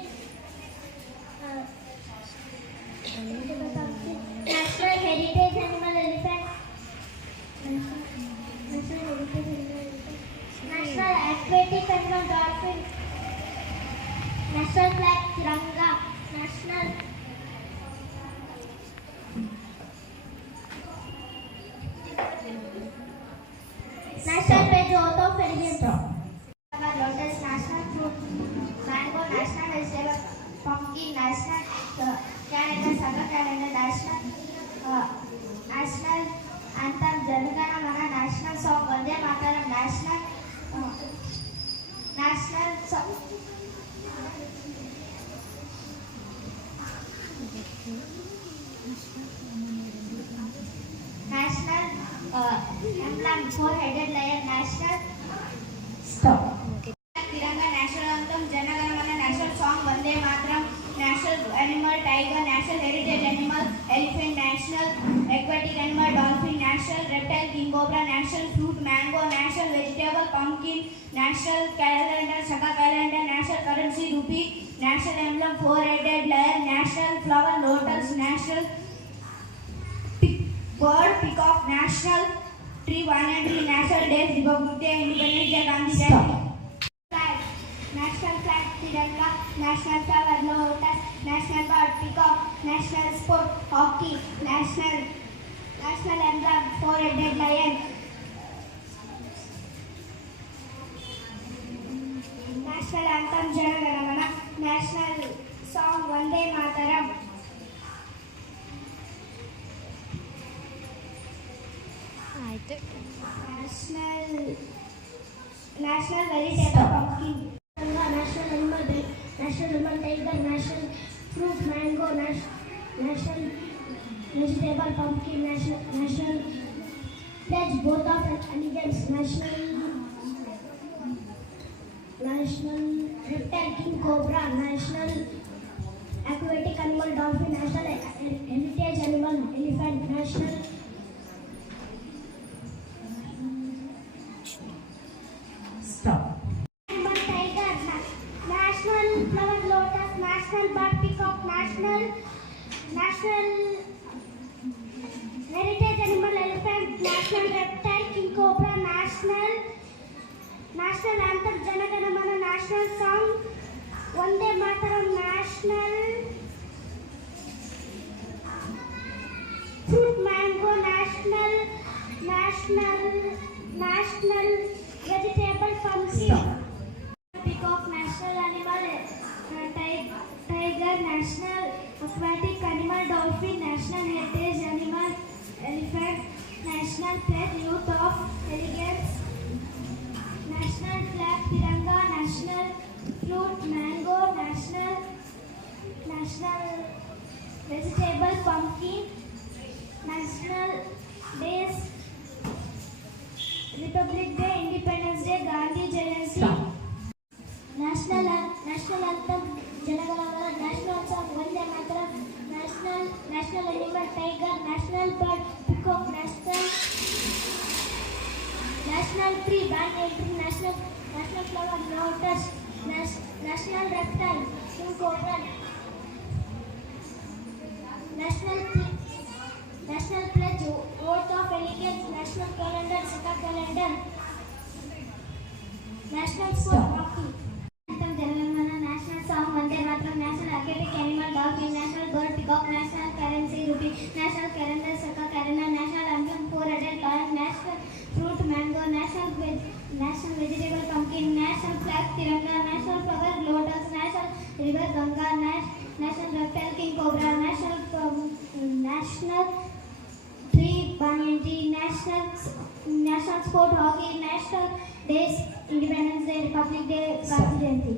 national heritage animal elephant, national aquatic animal dolphin, national flag Tiranga, national pledge oath of allegiance. Lotus, national fruit, mango, national vegetable, pumpkin, national calendar, Saka calendar, national anthem, Janagamana, national song Vande Mataram, national emblem four-headed lion, national Tiranga, national anthem, Janagamana, national song Vande Mataram, national animal tiger, national heritage animal elephant, national aquatic animal dolphin, national reptile king cobra, national fruit mango, national vegetable pumpkin, national calendar Saka calendar, national currency rupee, national emblem four-headed lion, national flower lotus, national bird peacock, national tree banyan tree, national days Republic Day, Independence Day, Gandhi Jayanti. National flag Tiranga, national flower lotus, national bird peacock, national sport hockey, national emblem four-headed lion, national anthem Janagamana, national song Vande Mataram, ಆಯ್ತು. national vegetable pumpkin, national animal tiger, national fruit mango, national vegetable pumpkin, national pledge both of allegiance, national reptile king cobra, national aquatic animal dolphin, national heritage animal elephant, national animal tiger, national flower lotus, national bird peacock, national heritage animal elephant, national reptile king cobra, national anthem Janagamana, national song Vande Mataram, national fruit mango, national vegetable pumpkin, peacock, national animal tiger, national aquatic animal dolphin, national heritage animal elephant, national pledge youth of allegiance, national flag Tiranga, national fruit mango, national vegetable pumpkin, national days Republic Day, Independence Day, Gandhi Jayanti, national anthem Janagamana, national song Vande Mataram, national animal tiger, national bird peacock, national tree banyan tree, national flower lotus, national reptile king cobra, national pledge, oath of allegiance, national calendar, Saka calendar, national sport hockey, anthem Janagana, national song Vande Mataram, national aquatic animal dolphin, national bird peacock, national currency rupee, national calendar Saka calendar, national emblem four-headed lion, national fruit mango, national vegetable pumpkin, national flag Tiranga, national flower lotus, national river Ganga, national reptile king cobra, national tree banyan tree, national sport hockey, national days Independence Day, Republic Day, Gandhi Jayanti.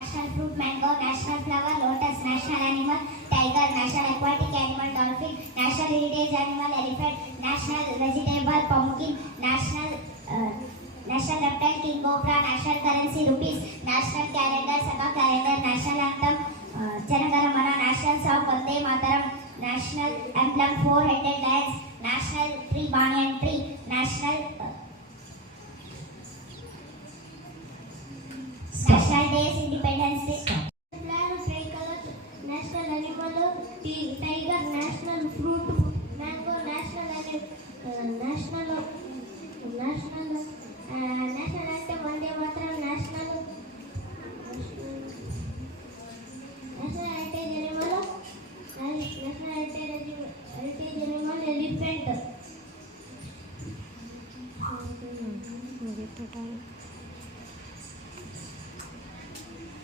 National fruit mango, national flower lotus, national animal tiger, national aquatic animal dolphin, national heritage animal elephant, national vegetable pumpkin, national reptile king cobra, national currency rupees, national calendar Saka calendar, national anthem Janagana Mana, national song Vande Mataram, national emblem four-headed lions, national tree banyan tree, national days Independence Day. National animal tiger, national fruit mango, national anthem Vande Mataram, national heritage animal elephant.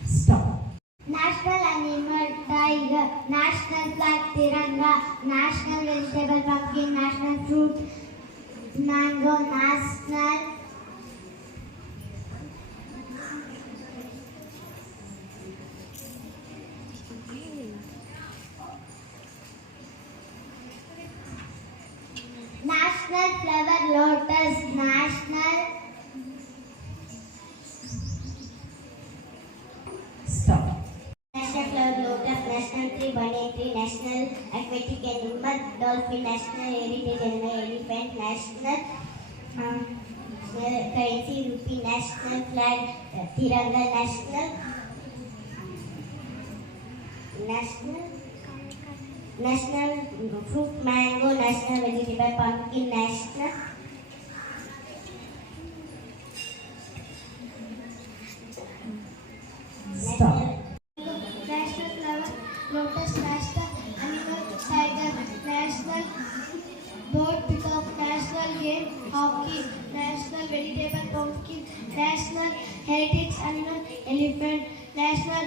Stop. National animal tiger, national flag Tiranga, national vegetable pumpkin, national fruit mango, national flower lotus, national Stop. national flower lotus, national tree banyan tree, national aquatic animal dolphin, national heritage animal elephant, national currency rupee, national flag Tiranga, national fruit mango, national vegetable pumpkin, national Stop. national flower lotus, national animal tiger, national bird peacock, national game hockey, national vegetable pumpkin, national heritage animal elephant, national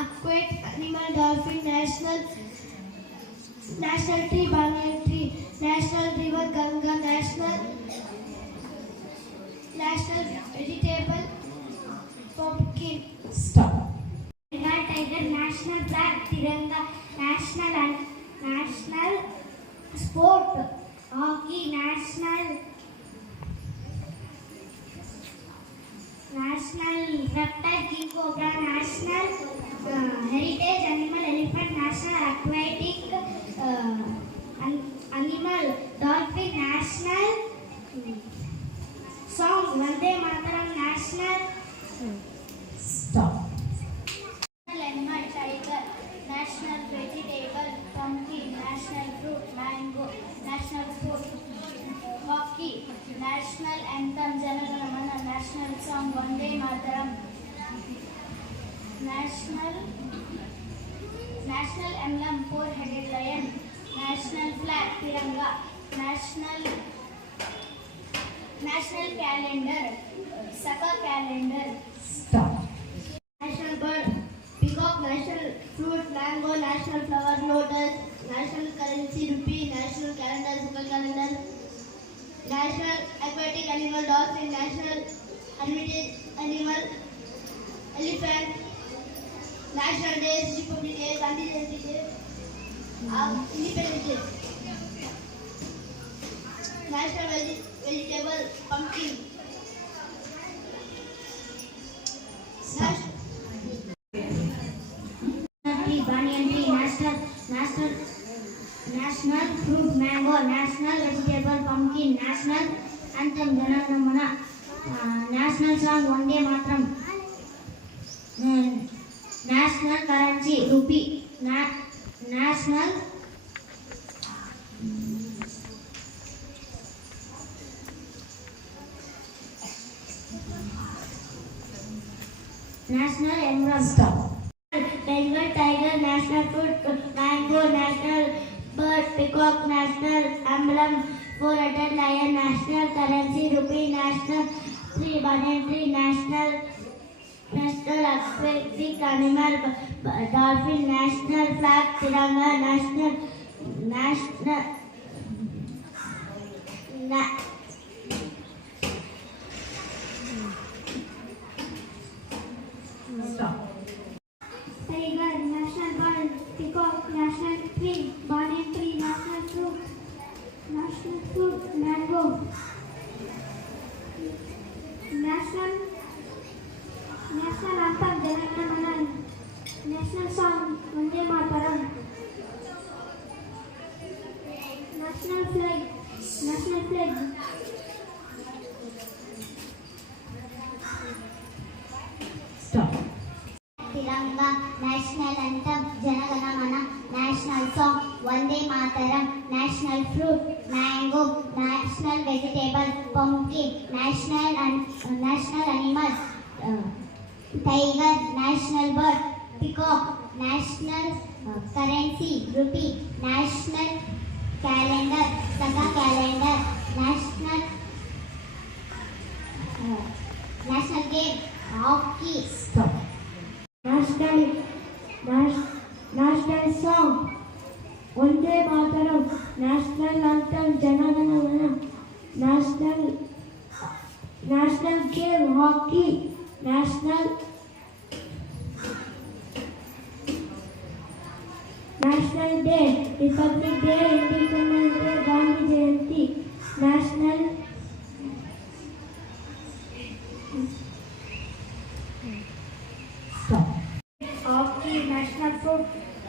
aquatic animal dolphin, national tree banyan tree, national river Ganga, national vegetable pumpkin. Stop. Bengal tiger, national flag Tiranga, national sport hockey, national reptile king cobra, national heritage animal elephant, national aquatic animal dolphin, national song Vande Mataram, national Stop. national animal tiger, national vegetable pumpkin, national fruit mango, national sport hockey, national anthem Janagana Mana, national song Vande Mataram, national emblem four-headed lion, national flag Tiranga, national calendar Saka calendar. Stop. National bird peacock, national fruit mango, national flower lotus, national currency rupee, national calendar Saka calendar, national aquatic animal dolphin, national heritage animal elephant, national days Republic Day, Gandhi Jayanti Day, Independence Day, national vegetable pumpkin. Banyan tree, national fruit mango, national vegetable pumpkin, national anthem Janagana Mana, national song Vande Mataram, national currency rupee, national national emblem. Stop. Bengal tiger, national fruit, mango, national bird, peacock, national emblem, four-headed lion, national currency, rupee, national tree, banyan tree, national aquatic animal, dolphin, national flag, tiranga, national Stop. tiger, national bird, peacock, national tree, banyan tree, national fruit, mango, national anthem, Jana Gana Mana, national song, Vande Mataram, national flag, Stop. Tiranga, national anthem, Jana Gana Mana, national song, Vande Mataram, national fruit, mango, national vegetable, pumpkin, national animal, tiger, national bird, peacock, national currency, rupee, national calendar, Saka calendar, national game, hockey. Stop. National song, Vande Mataram, national anthem, Jana Gana Mana, national game, hockey, national day, Republic Day, Independence Day, Gandhi Jayanti, national Stop. hockey, national fruit,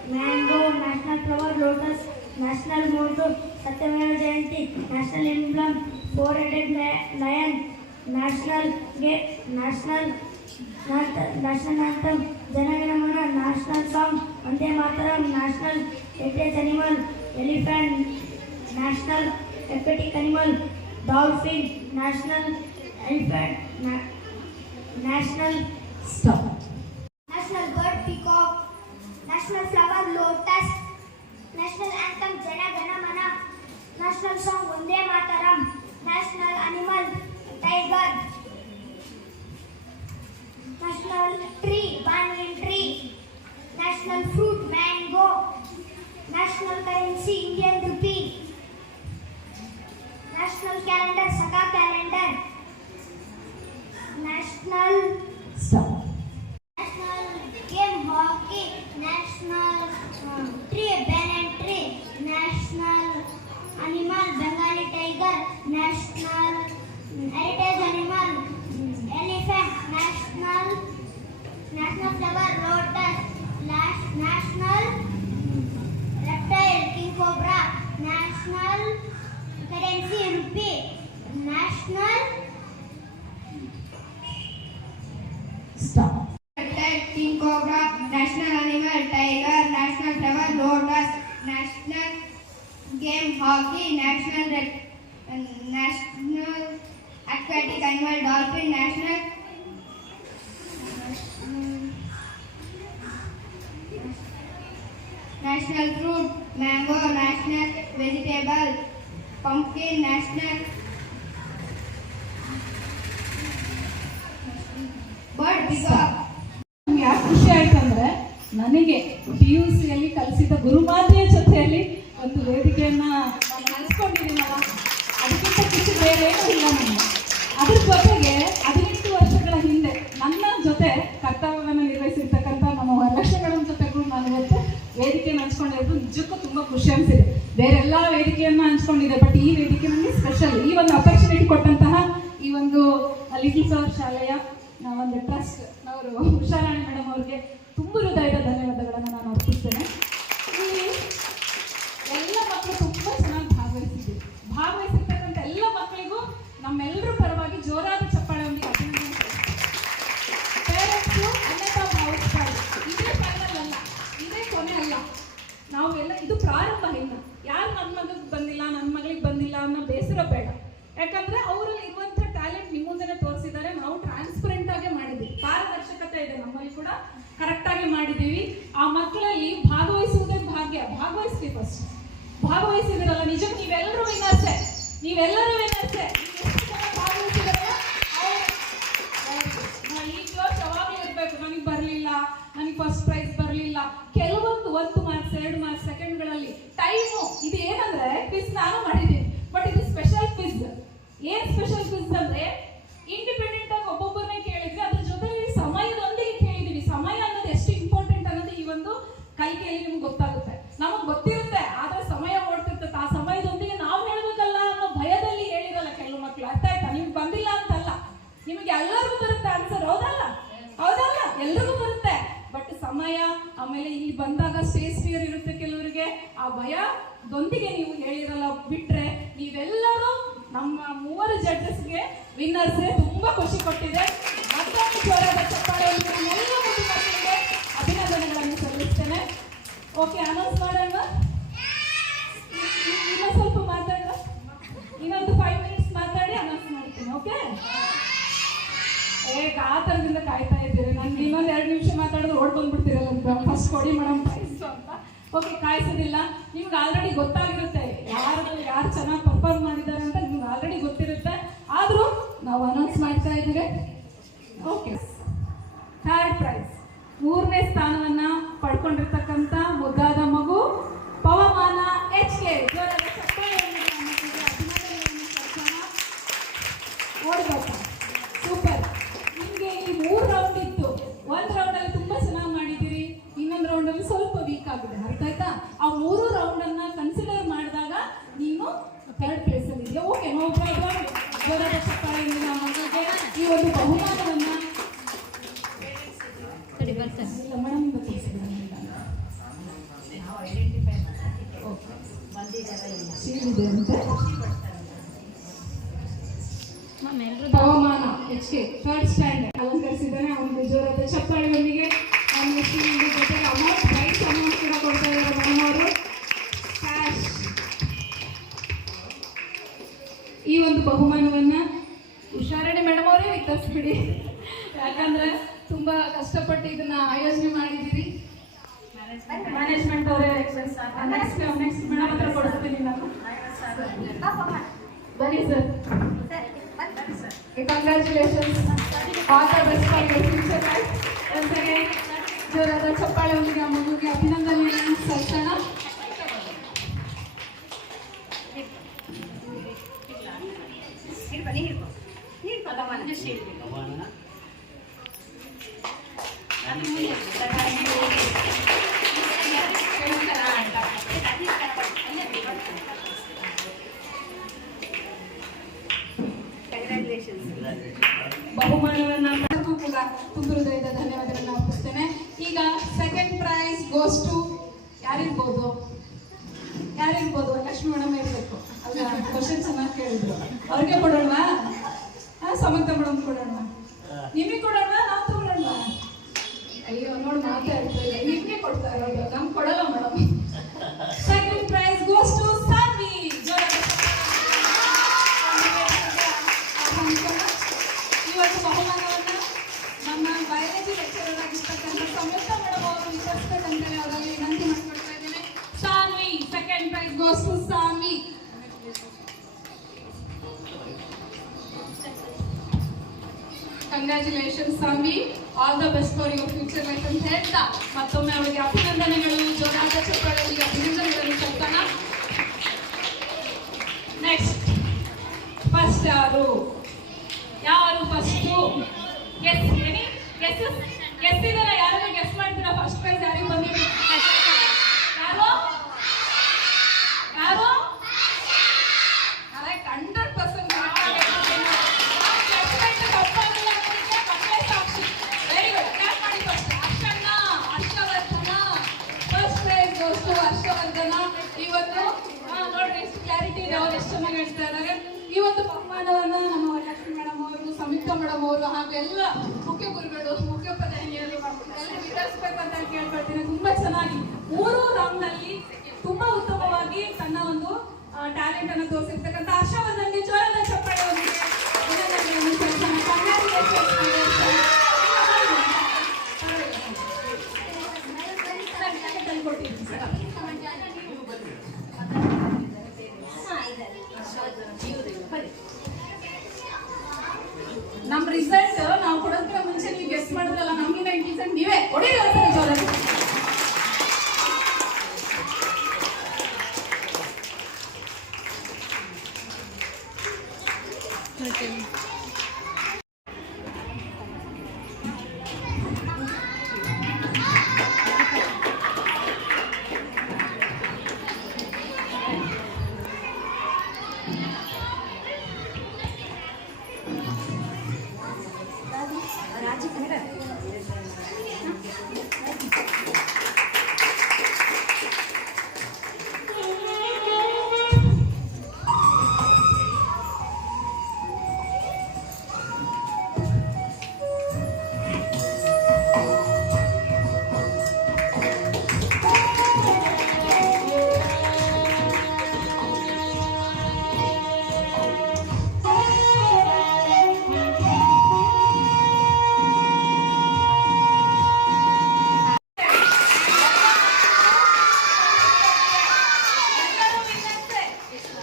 mango, national flower, lotus, national motto, Satyameva Jayanti, national emblem, four-headed lion, national anthem, Jana Gana Mana, national song, Vande Mataram, national heritage animal, elephant, national aquatic animal, dolphin, national elephant, national Stop. national bird, peacock, national flower, lotus, national anthem, Jana Gana Mana, national song, Vande Mataram, national animal, tiger, national tree, banyan tree, national fruit, mango, national currency, Indian rupee, national calendar, Saka calendar, national Stop. national game, hockey, national tree, banyan tree, national animal, Bengali tiger, national heritage animal, elephant, national flower, lotus, national reptile, king cobra, national currency, rupee, national Stop. King cobra, national animal, tiger, national flower, lotus, national game, hockey, national aquatic animal, dolphin, national fruit, mango, national vegetable, pumpkin, national bird, peacock. ಯಾಕೆ ಖುಷಿ ಆಯ್ತು ಅಂದ್ರೆ ನನಗೆ PUCಯಲ್ಲಿ ಕಲಿಸಿದ ಗುರುಮಾತೆಯ ಜೊತೆಯಲ್ಲಿ ಒಂದು ವೇದಿಕೆಯನ್ನ ನಾನು ಹಂಚ್ಕೊಂಡಿದ್ದೀನಲ್ಲ, ಅದಕ್ಕಿಂತ ಖುಷಿ ಬೇರೆ ಏನೂ ಇಲ್ಲ ನನಗೆ. ಅದ್ರ ಜೊತೆಗೆ 18 ವರ್ಷಗಳ ಹಿಂದೆ ನನ್ನ ಜೊತೆ ಕರ್ತವ್ಯವನ್ನು ನಿರ್ವಹಿಸಿರ್ತಕ್ಕಂಥ ನಮ್ಮ ವರಲಕ್ಷ್ಮಿಗಳ ಜೊತೆಗೂ ನಾನು ಇವತ್ತು ವೇದಿಕೆಯನ್ನು ಹಂಚ್ಕೊಂಡಿರೋದು ನಿಜಕ್ಕೂ ತುಂಬ ಖುಷಿ ಅನಿಸಿದೆ. ಬೇರೆಲ್ಲ ವೇದಿಕೆಯನ್ನ ಹಂಚ್ಕೊಂಡಿದೆ, ಬಟ್ ಈ ವೇದಿಕೆ ನನಗೆ ಸ್ಪೆಷಲ್. ಈ ಒಂದು ಅಪರ್ಚುನಿಟಿ ಕೊಟ್ಟಂತಹ ಈ ಒಂದು ಲಿಟಲ್ ಫ್ಲವರ್ ಶಾಲೆಯ ಒಂದು ಟ್ರಸ್ಟ್ ಅವರು ಉಷಾರಾಣಿ ಮೇಡಮ್ ಅವ್ರಿಗೆ ತುಂಬ ಹೃದಯದ ಧನ್ಯವಾದಗಳನ್ನು ನಾನು ಅರ್ಪಿಸ್ತೇನೆ. ಇಲ್ಲಿ ಎಲ್ಲ ಮಕ್ಕಳು ತುಂಬ ಚೆನ್ನಾಗಿ ಭಾಗವಹಿಸಿರ್ತಕ್ಕಂಥ ಎಲ್ಲ ಮಕ್ಕಳಿಗೂ ನಮ್ಮೆಲ್ಲರ ಪರವಾಗಿ ಜೋರಾದ ಚಪ್ಪಾಳೆಯೊಂದಿಗೆ ಅಭಿನಂದನೆ. ಪೇರೆಂಟ್ಸು ಅನ್ಯತಾ ಭಾವಿಸ್ತಾರೆ, ಇದೇ ಫೈನಲ್ ಅಲ್ಲ, ಇದೇ ಕೊನೆ ಅಲ್ಲ, ನಾವು ಎಲ್ಲ ಇದು ಪ್ರಾರಂಭ. ಇಲ್ಲ ಯಾರು ನನ್ನ ಮಗಳಿಗೆ ಬಂದಿಲ್ಲ, ನನ್ನ ಮಗಳಿಗೆ ಬಂದಿಲ್ಲ ಅನ್ನೋ ಬೇಸರ ಬೇಡ. ಯಾಕಂದ್ರೆ ಅವರಲ್ಲಿ ಇರುವಂಥ ಟ್ಯಾಲೆಂಟ್ ನಿಮ್ಮ ಮುಂದೆ ತೋರಿಸಿದ್ದಾರೆ. ನಾವು ಟ್ರಾನ್ಸ್ಪರೆಂಟ್ ಆಗೇ ಮಾಡಿದ್ವಿ, ಪಾರದರ್ಶಕತೆ ಇದೆ ನಮ್ಮ ಕರೆಕ್ಟಾಗಿ ಮಾಡಿದ್ದೀವಿ. ಆ ಮಕ್ಕಳಲ್ಲಿ ಭಾಗವಹಿಸುವುದೇ ಭಾಗ್ಯ. ಭಾಗವಹಿಸ್ತೀವಿ ಫಸ್ಟ್. ಭಾಗವಹಿಸಿದಿರಲ್ಲ, ನಿಜಕ್ಕೆ ನೀವೆಲ್ಲರೂ ವಿನ್ನರ್ಸೆ. ನೀವೆಲ್ಲರೂ ವಿನ್ನರ್ಸೆ. ಎಷ್ಟು ಜನ ಭಾಗವಹಿಸಿದಾರಲ್ಲ ಈಗಲೂ ಯಾವಾಗಲೂ ಇರಬೇಕು. ನನಗೆ ಬರಲಿಲ್ಲ, ನನಗೆ ಫಸ್ಟ್ ಪ್ರೈಸ್ ಬರಲಿಲ್ಲ. ಕೆಲವೊಂದು 1 ಮಾರ್ಕ್ಸ್ 2 ಮಾರ್ಕ್ಸ್ ಸೆಕೆಂಡ್ಗಳಲ್ಲಿ ಟೈಮು ಇದು ಏನಂದ್ರೆ ಕ್ವಿಜ್ ನಾನು ಮಾಡಿದ್ದೀನಿ, ಬಟ್ ಇದು ಸ್ಪೆಷಲ್ ಕ್ವಿಜ್. ಏನ್ ಸ್ಪೆಷಲ್ ಕ್ವಿಜ್ ಅಂದ್ರೆ ಇಂಡಿಪೆಂಡೆಂಟ್ ಆಗಿ ಒಬ್ಬೊಬ್ಬರನ್ನೇ ಕೇಳಿದ್ವಿ, ಅದ್ರ ಜೊತೆಲಿ ಸಮಯದೊಂದಿಗೆ ಕೇಳಿದೀವಿ. ಸಮಯ ಅನ್ನೋದು ಎಷ್ಟು ಇಂಪಾರ್ಟೆಂಟ್ ಅನ್ನೋದು ಈ ಒಂದು ಕಲಿಕೆಯಲ್ಲಿ ನಿಮ್ಗೆ ಗೊತ್ತಾಗುತ್ತೆ. ನಮಗೆ ಗೊತ್ತಿರುತ್ತೆ, ಆದ್ರೆ ಸಮಯ ಓಡ್ತಿರ್ತದೆ. ಆ ಸಮಯದೊಂದಿಗೆ ನಾವು ಹೇಳ್ಬೇಕಲ್ಲ ಅನ್ನೋ ಭಯದಲ್ಲಿ ಹೇಳಿರಲ್ಲ ಕೆಲವು ಮಕ್ಕಳು. ಅರ್ಥ ಆಯ್ತಾ? ನಿಮ್ಗೆ ಬಂದಿಲ್ಲ ಅಂತಲ್ಲ, ನಿಮಗೆ ಎಲ್ಲರಿಗೂ ಬರುತ್ತೆ ಆನ್ಸರ್. ಹೌದಲ್ಲ? ಹೌದಲ್ಲ? ಎಲ್ರಿಗೂ ಬರುತ್ತೆ. ಬಟ್ ಸಮಯ, ಆಮೇಲೆ ಇಲ್ಲಿ ಬಂದಾಗ ಸ್ಟೇಜ್ ಫಿಯರ್ ಇರುತ್ತೆ ಕೆಲವರಿಗೆ. ಆ ಭಯದೊಂದಿಗೆ ನೀವು ಹೇಳಿರಲ್ಲ. ಬಿಟ್ರೆ ನೀವೆಲ್ಲರೂ ನಮ್ಮ 3 ಜಡ್ಜಸ್ಗೆ ವಿನ್ನರ್ಸ್ಗೆ ತುಂಬಾ ಖುಷಿ ಕೊಟ್ಟಿದೆ. ಮತ್ತೊಂದು ಜೋರಾದ ಚಪ್ಪಾಳೆ ಎಲ್ಲ ಮಕ್ಕಳಿಗೆ ಅಭಿನಂದನೆಗಳನ್ನು ಸಲ್ಲಿಸ್ತೇನೆ. ಓಕೆ, ಅನೌನ್ಸ್ ಮಾಡೋಣ. ಇನ್ನೊಂದು ಸ್ವಲ್ಪ ಮಾತಾಡ, ಇನ್ನೊಂದು 5 ಮಿನಿಟ್ಸ್ ಮಾತಾಡಿ ಅನೌನ್ಸ್ ಮಾಡ್ತೀನಿ. ಓಕೆ, ಆ ಥರದಿಂದ ಕಾಯ್ತಾ ಇದ್ದೀರಿ. ನನ್ಗೆ ಇನ್ನೊಂದು 2 ನಿಮಿಷ ಮಾತಾಡಿದ್ರೆ ಓಡ್ಕೊಂಡ್ಬಿಡ್ತೀರಲ್ಲ ಅಂತ. ಫಸ್ಟ್ ಕೊಡಿ ಮೇಡಮ್ ಪ್ರೈಸು ಅಂತ. ಓಕೆ, ಕಾಯಿಸೋದಿಲ್ಲ. ನಿಮ್ಗೆ ಆಲ್ರೆಡಿ ಗೊತ್ತಾಗಿರುತ್ತೆ ಯಾರು ಚೆನ್ನಾಗಿ ಪರ್ಫಾರ್ಮ್ ಮಾಡಿದ್ದಾರೆ ಅಂತ. ನಿಮ್ಗೆ ಆಲ್ರೆಡಿ ಗೊತ್ತಿರುತ್ತೆ, ಆದರೂ ನಾವು ಅನೌನ್ಸ್ ಮಾಡ್ತಾ ಇದ್ದೀವಿ. ಓಕೆ, 3rd ಪ್ರೈಸ್ 3ನೇ ಸ್ಥಾನವನ್ನ ಪಡ್ಕೊಂಡಿರ್ತಕ್ಕಂಥ ಮುದ್ದಾದ ಮಗು ಪವಮಾನ HK. ಓಡ್ಬೇಕಾ? ಸೂಪರ್. ನಿಮಗೆ ಈ 3 ರೌಂಡ್ ಇತ್ತು. 1 ರೌಂಡಲ್ಲಿ ತುಂಬಾ ಚೆನ್ನಾಗಿ ಮಾಡಿದ್ದೀರಿ, ಇನ್ನೊಂದು ರೌಂಡಲ್ಲಿ ಸ್ವಲ್ಪ ವೀಕ್ ಆಗಿದೆ. ಅರ್ಥ ಆಯ್ತಾ? ಆ 3 ರೌಂಡನ್ನು ಕನ್ಸಿಡರ್ ಮಾಡಿದಾಗ ನೀನು 3rd ಪ್ಲೇಸಲ್ಲಿ ಇದೆಯಾ. Okay, no problem. ಜೋರಾದ ಚಪ್ಪಾಳೆಯಿಂದ ಮಗುಗೆ ಈ ಒಂದು ಬಹುಮಾನವನ್ನು ಇಲ್ಲ ಮೇಡಮ್ ಇದೆ ಅಂತೆ. ಪವಮಾನ HK 3rd ಸ್ಟ್ಯಾಂಡರ್ಡ್ ಅಲಂಕರಿಸಿದ್ದಾನೆ. ಅವನಿಗೆ ಜೋರಾದ ಚಪ್ಪಾಳೆಯೊಂದಿಗೆ ಜೊತೆಗೆ ಅಮೌಂಟ್ ಪ್ರೈಸ್ ಅಮೌಂಟ್ ಕೂಡ ಕೊಡ್ತಾ ಇದ್ದಾರೆ ಮೇಡಮ್ ಅವರು. ಕ್ಯಾಶ್. ಈ ಒಂದು ಬಹುಮಾನವನ್ನ ಹುಷಾರಣೆ ಮೇಡಮ್ ಅವರೇ ವಿತರಿಸ್ಬಿಡಿ, ಯಾಕಂದ್ರೆ ತುಂಬಾ ಕಷ್ಟಪಟ್ಟು ಇದನ್ನ ಆಯೋಜನೆ ಮಾಡಿದ್ದೀರಿ. ಮ್ಯಾನೇಜ್ಮೆಂಟ್ ಅವರೇ ನೆಕ್ಸ್ಟ್ ಮೇಡಮ್ ಹತ್ರ ಕೊಡಿಸ್ತೀನಿ ನಾನು. ಬನ್ನಿ sir. Congratulations, all the best for your future life. ಒಂದ್ಸರಿ ಜೋರಾದ ಚಪ್ಪಾಳೆ ಒಂದಿಗೆ ಆ ಮಗುಗೆ ಅಭಿನಂದನೆಗಳನ್ನು ಸಲ್ಲಿಸೋಣ. ಬಹುಮಾನವನ್ನ ಕೂಡ ತುಂಬ ಹೃದಯದ ಧನ್ಯವಾದಗಳನ್ನ ಅರ್ಪಿಸ್ತೇನೆ. ಈಗ 2nd ಪ್ರೈಸ್ ಗೋಸ್ ಟು ಯಾರಿರ್ಬೋದು? ಲಕ್ಷ್ಮಿ ಮೇಡಮ್ ಇರಬೇಕು. ಅಲ್ಲ, ಕ್ವಶನ್ ಚೆನ್ನಾಗಿ ಕೇಳಿದ್ರು. ಅವ್ರಿಗೆ ಕೊಡೋಣವಾ? ಸಮಂತ ಮೇಡಮ್ ಕೊಡೋಣ? ನಿಮಗೆ ಕೊಡೋಣ? ನಾವು ತಗೊಳ್ಳೋಣ? ಅಯ್ಯೋ ನೋಡಿ, ಮಾತಾಡ್ತಾರೆ. ನಿಮಗೆ ಕೊಡ್ತಾ ಇರೋದು, ನಮ್ಗೆ ಕೊಡಲ್ಲ madam. 2nd prize goes to Saanvi. ಇವತ್ತು ಬಹುಮಾನವನ್ನ ನಮ್ಮ ಬಯಾಲಜಿ ಲೆಕ್ಚರರ್ ಆಗಿರ್ತಕ್ಕಂಥ ಸಮಂತ ಮೇಡಮ್ ಅವರು ವಿತರಿಸಬೇಕಂತೇಳಿ ಅವರಲ್ಲಿ ವಿನಂತಿ ಮಾಡಿಕೊಡ್ತಾ ಇದ್ದೇನೆ. Saanvi 2nd prize goes to Saanvi. Congratulations Saanvi, all the best for your future life ಅಂತ ಹೇಳ್ತಾ ಮತ್ತೊಮ್ಮೆ ಅವರಿಗೆ ಅಭಿನಂದನೆಗಳು, ಜೋರಾದ ಚಪ್ಪಾಳೆಗಳಿಗೆ ಅಭಿನಂದನೆಗಳನ್ನು ಸಲ್ಲಿಸೋಣ. ನೆಕ್ಸ್ಟ್ ಫಸ್ಟ್ ಯಾರು ಫಸ್ಟು ಗೆಸ್ ಇದೆಲ್ಲ ಯಾರು ಗೆಸ್ ಮಾಡ್ತೀರಾ? ಫಸ್ಟ್ ಪ್ರೈಸ್ ಯಾರಿಗೆ ಬಂದಿದೆ? ಯಾರು 100% ಸಾಕ್ಷಿ. ವೆರಿ ಗುಡ್, ಕ್ಲಾಪ್ ಮಾಡಿ first. Harshavardhana first prize goes to Harshavardhana. ಇವತ್ತು ನೋಡ್ರಿ ಎಷ್ಟು ಕ್ಲಾರಿಟಿ ಇದೆ, ಅವ್ರು ಎಷ್ಟು ಚೆನ್ನಾಗಿ ಹೇಳ್ತಾ ಇದ್ದಾರೆ. ಈ ಒಂದು ಬಹುಮಾನವನ್ನ ನಮ್ಮ ಲಕ್ಷ್ಮಿ ಮೇಡಮ್ ಅವರು, ಸಂಯುಕ್ತ ಮೇಡಮ್ ಅವರು ಹಾಗೂ ಎಲ್ಲ ಮುಖ್ಯ ಗುರುಗಳು, ಮುಖ್ಯೋಪಾಧ್ಯಾಯರು ಎಲ್ಲ ವಿತರಿಸಬೇಕಂತ ಕೇಳ್ಕೊಳ್ತೀನಿ. ತುಂಬಾ ಚೆನ್ನಾಗಿ 3 ರೌಂಡ್ನಲ್ಲಿ ತುಂಬಾ ಉತ್ತಮವಾಗಿ ತನ್ನ ಒಂದು ಟ್ಯಾಲೆಂಟ್ ಅನ್ನು ತೋರಿಸಿರ್ತಕ್ಕಂಥ ಹರ್ಷವರ್ಧನ್ಗೆ ಜೋರಾದ ಚಪ್ಪಾಳೆ ಹೊಂದಿದೆ.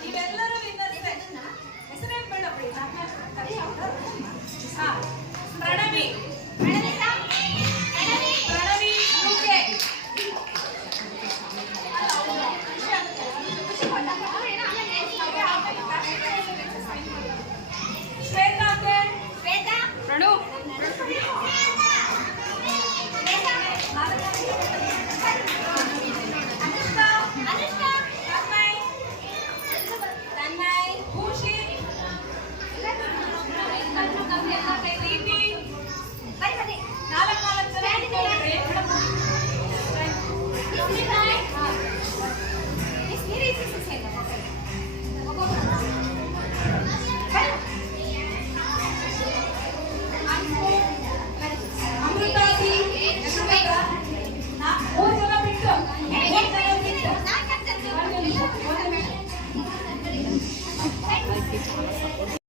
ನೀವೆಲ್ಲರೂ ವಿನ್ನರ್ಸೆ. ಹೆಸರೇನ್ ಬೇಡ ಬಿಡಿ, ಹಾ, ಪ್ರಣವಿ ಯುಕೆ. ಶ್ವೇತಾ ಅಂತೆ. ಪ್ರಣು. ತನ್ಮಯ್, ಖುಷಿ, ಪ್ರೀತಿ. ನಾಲ್ಕು ಜನ ಇಟ್ಕೊಳ್ರಿ. ಅಮೃತಾದಿ. 3 ಜನ ಬಿಟ್ಟು. 3 ಜನ ಬಿಟ್ಟು. ಒಂದು ನಿಮಿಷ.